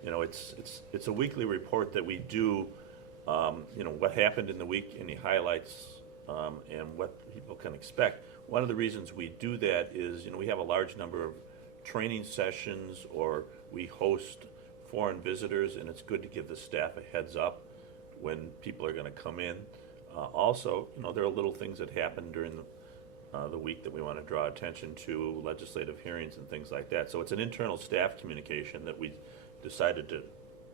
You know, it's a weekly report that we do. You know, what happened in the week, any highlights, and what people can expect. One of the reasons we do that is, you know, we have a large number of training sessions, or we host foreign visitors, and it's good to give the staff a heads up when people are going to come in. Also, you know, there are little things that happen during the week that we want to draw attention to, legislative hearings and things like that. So it's an internal staff communication that we decided to,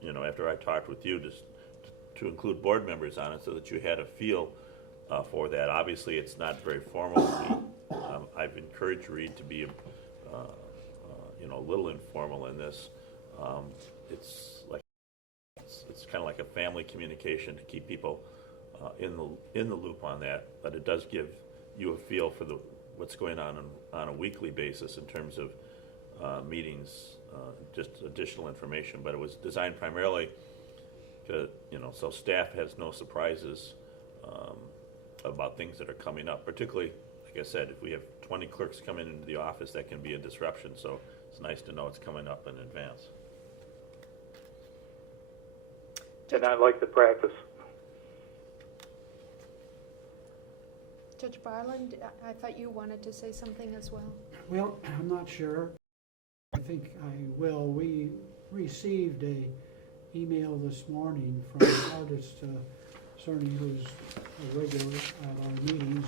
you know, after I talked with you, to include board members on it so that you had a feel for that. Obviously, it's not very formal. I've encouraged Reed to be, you know, a little informal in this. It's kind of like a family communication to keep people in the loop on that, but it does give you a feel for what's going on a weekly basis in terms of meetings, just additional information. But it was designed primarily to, you know, so staff has no surprises about things that are coming up. Particularly, like I said, if we have 20 clerks coming into the office, that can be a disruption. So it's nice to know it's coming up in advance. And I like the practice. Judge Barland, I thought you wanted to say something as well. Well, I'm not sure. I think I will. We received a email this morning from an artist, Cerny, who's a regular at our meetings,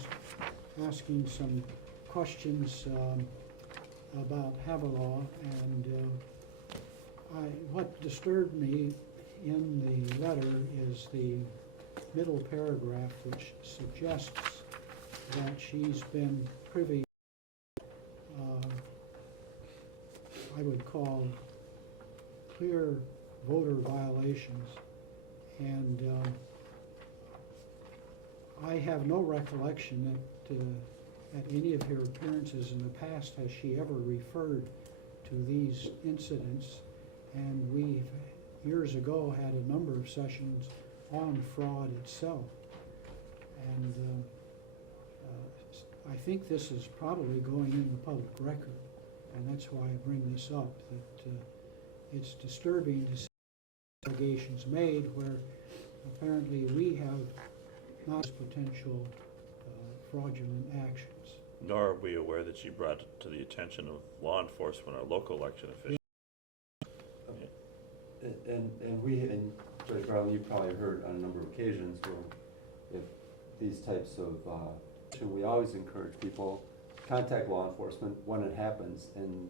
asking some questions about Havilah, and what disturbed me in the letter is the middle paragraph, which suggests that she's been privy, I would call clear voter violations, and I have no recollection that at any of her appearances in the past has she ever referred to these incidents, and we've years ago had a number of sessions on fraud itself. And I think this is probably going in the public record, and that's why I bring this up, that it's disturbing to see allegations made where apparently we have not potential fraudulent actions. Nor are we aware that she brought it to the attention of law enforcement or local election officials. And Judge Garland, you probably heard on a number of occasions where if these types of, we always encourage people, contact law enforcement when it happens, and,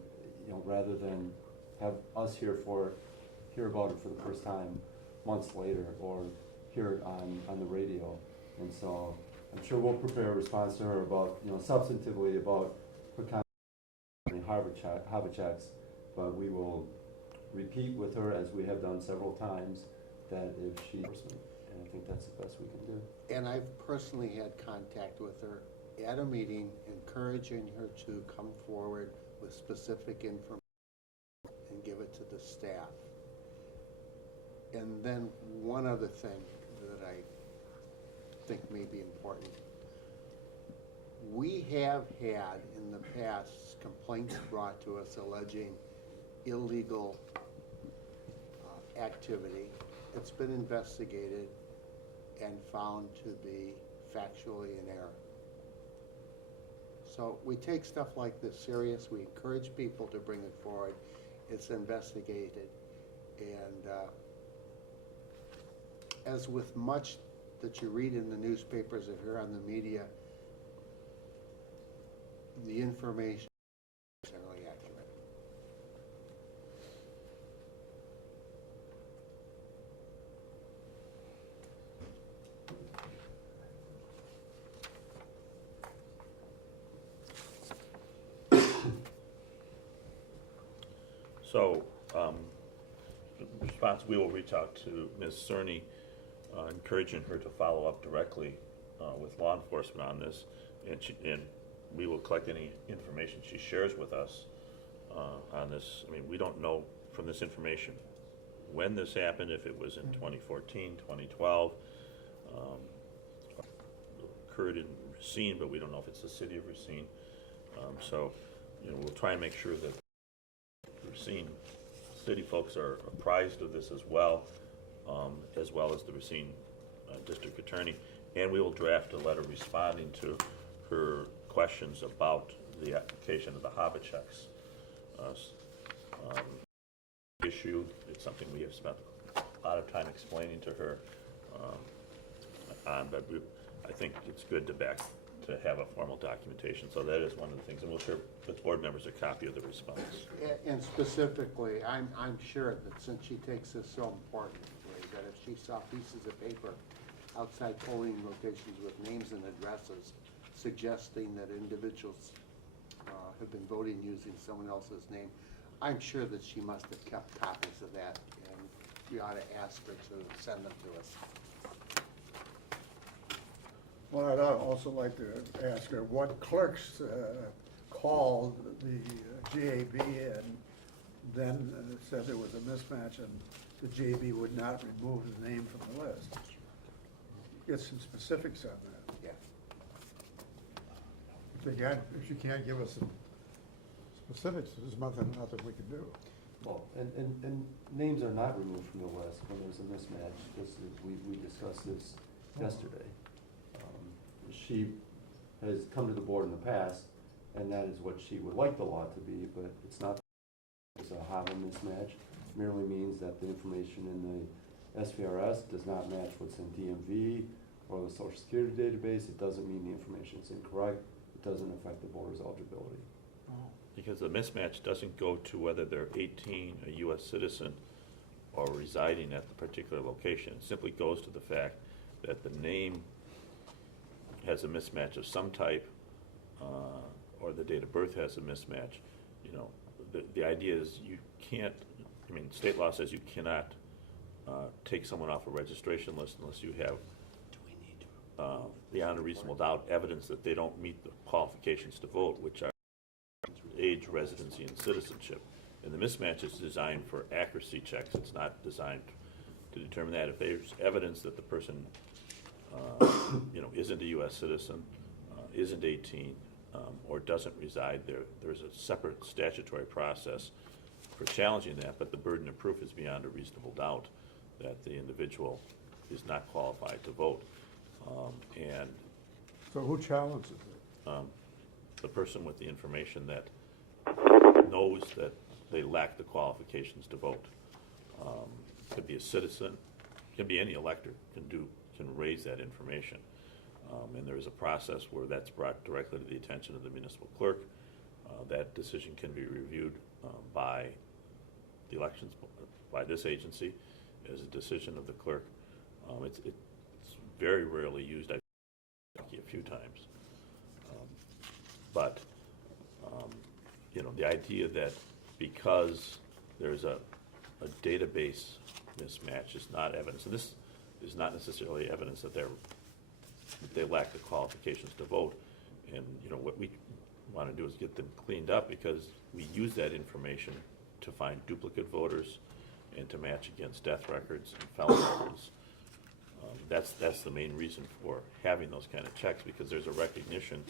rather than have us hear about it for the first time months later, or hear it on the radio. And so I'm sure we'll prepare a response to her about, substantively about her Havlicek's, but we will repeat with her, as we have done several times, that if she, and I think that's the best we can do. And I've personally had contact with her at a meeting, encouraging her to come forward with specific information and give it to the staff. And then one other thing that I think may be important. We have had in the past complaints brought to us alleging illegal activity. It's been investigated and found to be factually in error. So we take stuff like this serious. We encourage people to bring it forward. It's investigated. And as with much that you read in the newspapers or hear on the media, the information is generally accurate. So, in response, we will reach out to Ms. Cerny, encouraging her to follow up directly with law enforcement on this, and we will collect any information she shares with us on this. I mean, we don't know from this information when this happened, if it was in 2014, 2012, occurred in Racine, but we don't know if it's the city of Racine. So, we'll try and make sure that Racine city folks are apprised of this as well as the Racine district attorney, and we will draft a letter responding to her questions about the application of the Havlicek's issue. It's something we have spent a lot of time explaining to her on, but I think it's good to have a formal documentation. So that is one of the things, and we'll share with board members a copy of the response. And specifically, I'm sure that since she takes this so importantly, that if she saw pieces of paper outside polling locations with names and addresses suggesting that individuals have been voting using someone else's name, I'm sure that she must have kept copies of that, and we ought to ask her to send them to us. Well, I'd also like to ask her what clerks called the JAB and then said there was a mismatch and the JAB would not remove the name from the list. Get some specifics on that. Yeah. If you can't give us some specifics, there's nothing we can do. Well, and names are not removed from the list when there's a mismatch. We discussed this yesterday. She has come to the board in the past, and that is what she would like the law to be, but it's not. It's a HAVA mismatch. It merely means that the information in the SVRS does not match what's in DMV or the Social Security database. It doesn't mean the information is incorrect. It doesn't affect the voter's eligibility. Because the mismatch doesn't go to whether they're 18, a U.S. citizen, or residing at the particular location. It simply goes to the fact that the name has a mismatch of some type, or the date of birth has a mismatch. The idea is you can't, state law says you cannot take someone off a registration list unless you have beyond a reasonable doubt evidence that they don't meet the qualifications to vote, which are age, residency, and citizenship. And the mismatch is designed for accuracy checks. It's not designed to determine that. If there's evidence that the person isn't a U.S. citizen, isn't 18, or doesn't reside there, there's a separate statutory process for challenging that, but the burden of proof is beyond a reasonable doubt that the individual is not qualified to vote. And So who challenges it? the person with the information that knows that they lack the qualifications to vote. Could be a citizen, could be any elector can raise that information. And there is a process where that's brought directly to the attention of the municipal clerk. That decision can be reviewed by the elections, by this agency as a decision of the clerk. It's very rarely used. I've used it a few times. But the idea that because there's a database mismatch is not evidence, and this is not necessarily evidence that they lack the qualifications to vote. And what we want to do is get them cleaned up, because we use that information to find duplicate voters and to match against death records and felon records. That's the main reason for having those kind of checks, because there's a recognition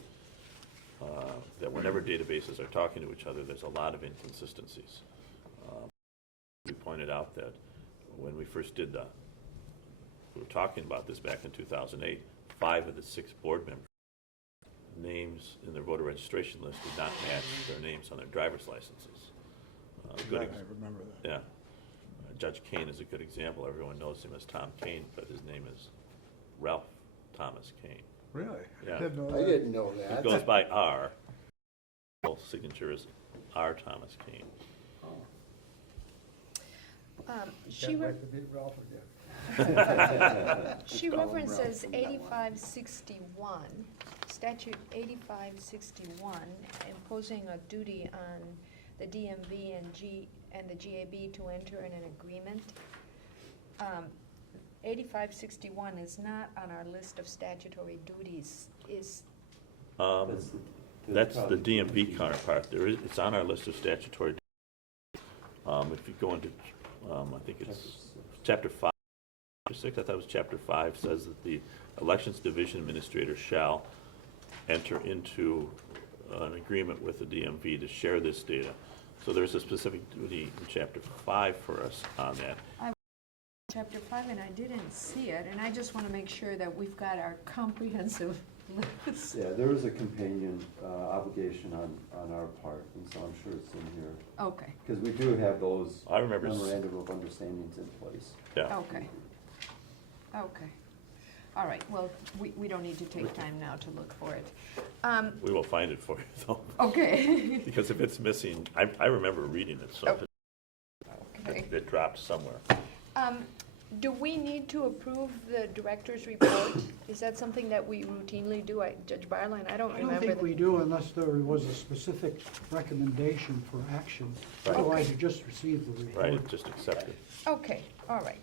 that whenever databases are talking to each other, there's a lot of inconsistencies. We pointed out that when we first we were talking about this back in 2008, 5 of the 6 board members' names in their voter registration list did not match their names on their driver's licenses. I remember that. Yeah. Judge Kane is a good example. Everyone knows him as Tom Kane, but his name is Ralph Thomas Kane. Really? Yeah. I didn't know I that. didn't know that. It goes by R. Full signature is R. Thomas Kane. She Can't re- wait to meet Ralph again. She Call him references Ralph. 8561, statute 8561, imposing a duty on the DMV and the GAB to enter in an agreement. 8561 is not on our list of statutory duties. That's the DMV counterpart. It's on our list of statutory. If you go into, I think it's chapter 5, or 6, I thought it was chapter 5, says that the Elections Division Administrator shall enter into an agreement with the DMV to share this data. So there's a specific duty in chapter 5 for us on that. Chapter 5, and I didn't see it, and I just want to make sure that we've got our comprehensive list. Yeah, there is a companion obligation on our part, and so I'm sure it's in here. Okay, Because we do have those I remember memorandum of understandings in place. Yeah. okay. Okay. All right, well, we don't need to take time now to look for it. We will find it for you, though. Okay. Because if it's missing, I remember reading it, so Okay. it dropped somewhere. Do we need to approve the director's report? Is that something that we routinely do? Judge Barline, I don't I remember. don't think we do unless there was a specific recommendation for action. Right. Otherwise, you just receive the report. Right, just accept it. Okay, all right.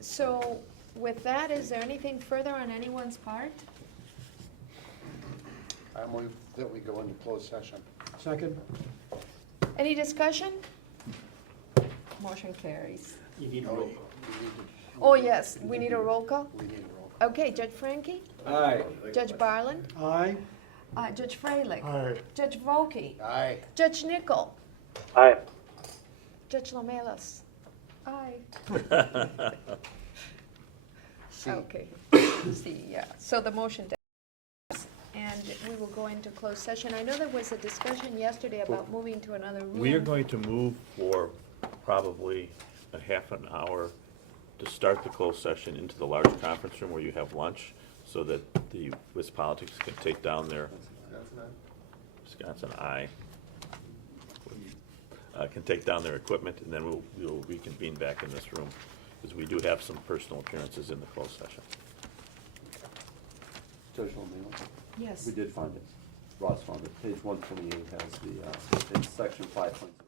So with that, is there anything further on anyone's part? I move that we go into closed session. Second? Any discussion? Motion carries. You need No, roll. we need to- Oh, yes, we need a roll call? We need a roll call. Okay, Judge Frankie? Aye. Judge Barland? Aye. Judge Freilich? Aye. Judge Volke? Aye. Judge Nickel? Aye. Judge Lomelos? Aye. C. Okay. See, yeah, so the motion does, and we will go into closed session. I know there was a discussion yesterday about moving to another room. We are going to move for probably a half an hour to start the closed session into the large conference room where you have lunch, so that the WisPolitics can take down their, Wisconsin can take down their equipment, and then we'll reconvene back in this room, because we do have some personal appearances in the closed session. Judge O'Neill? Yes. We did find it. Ross found it. Page 128 has it's section 5.6.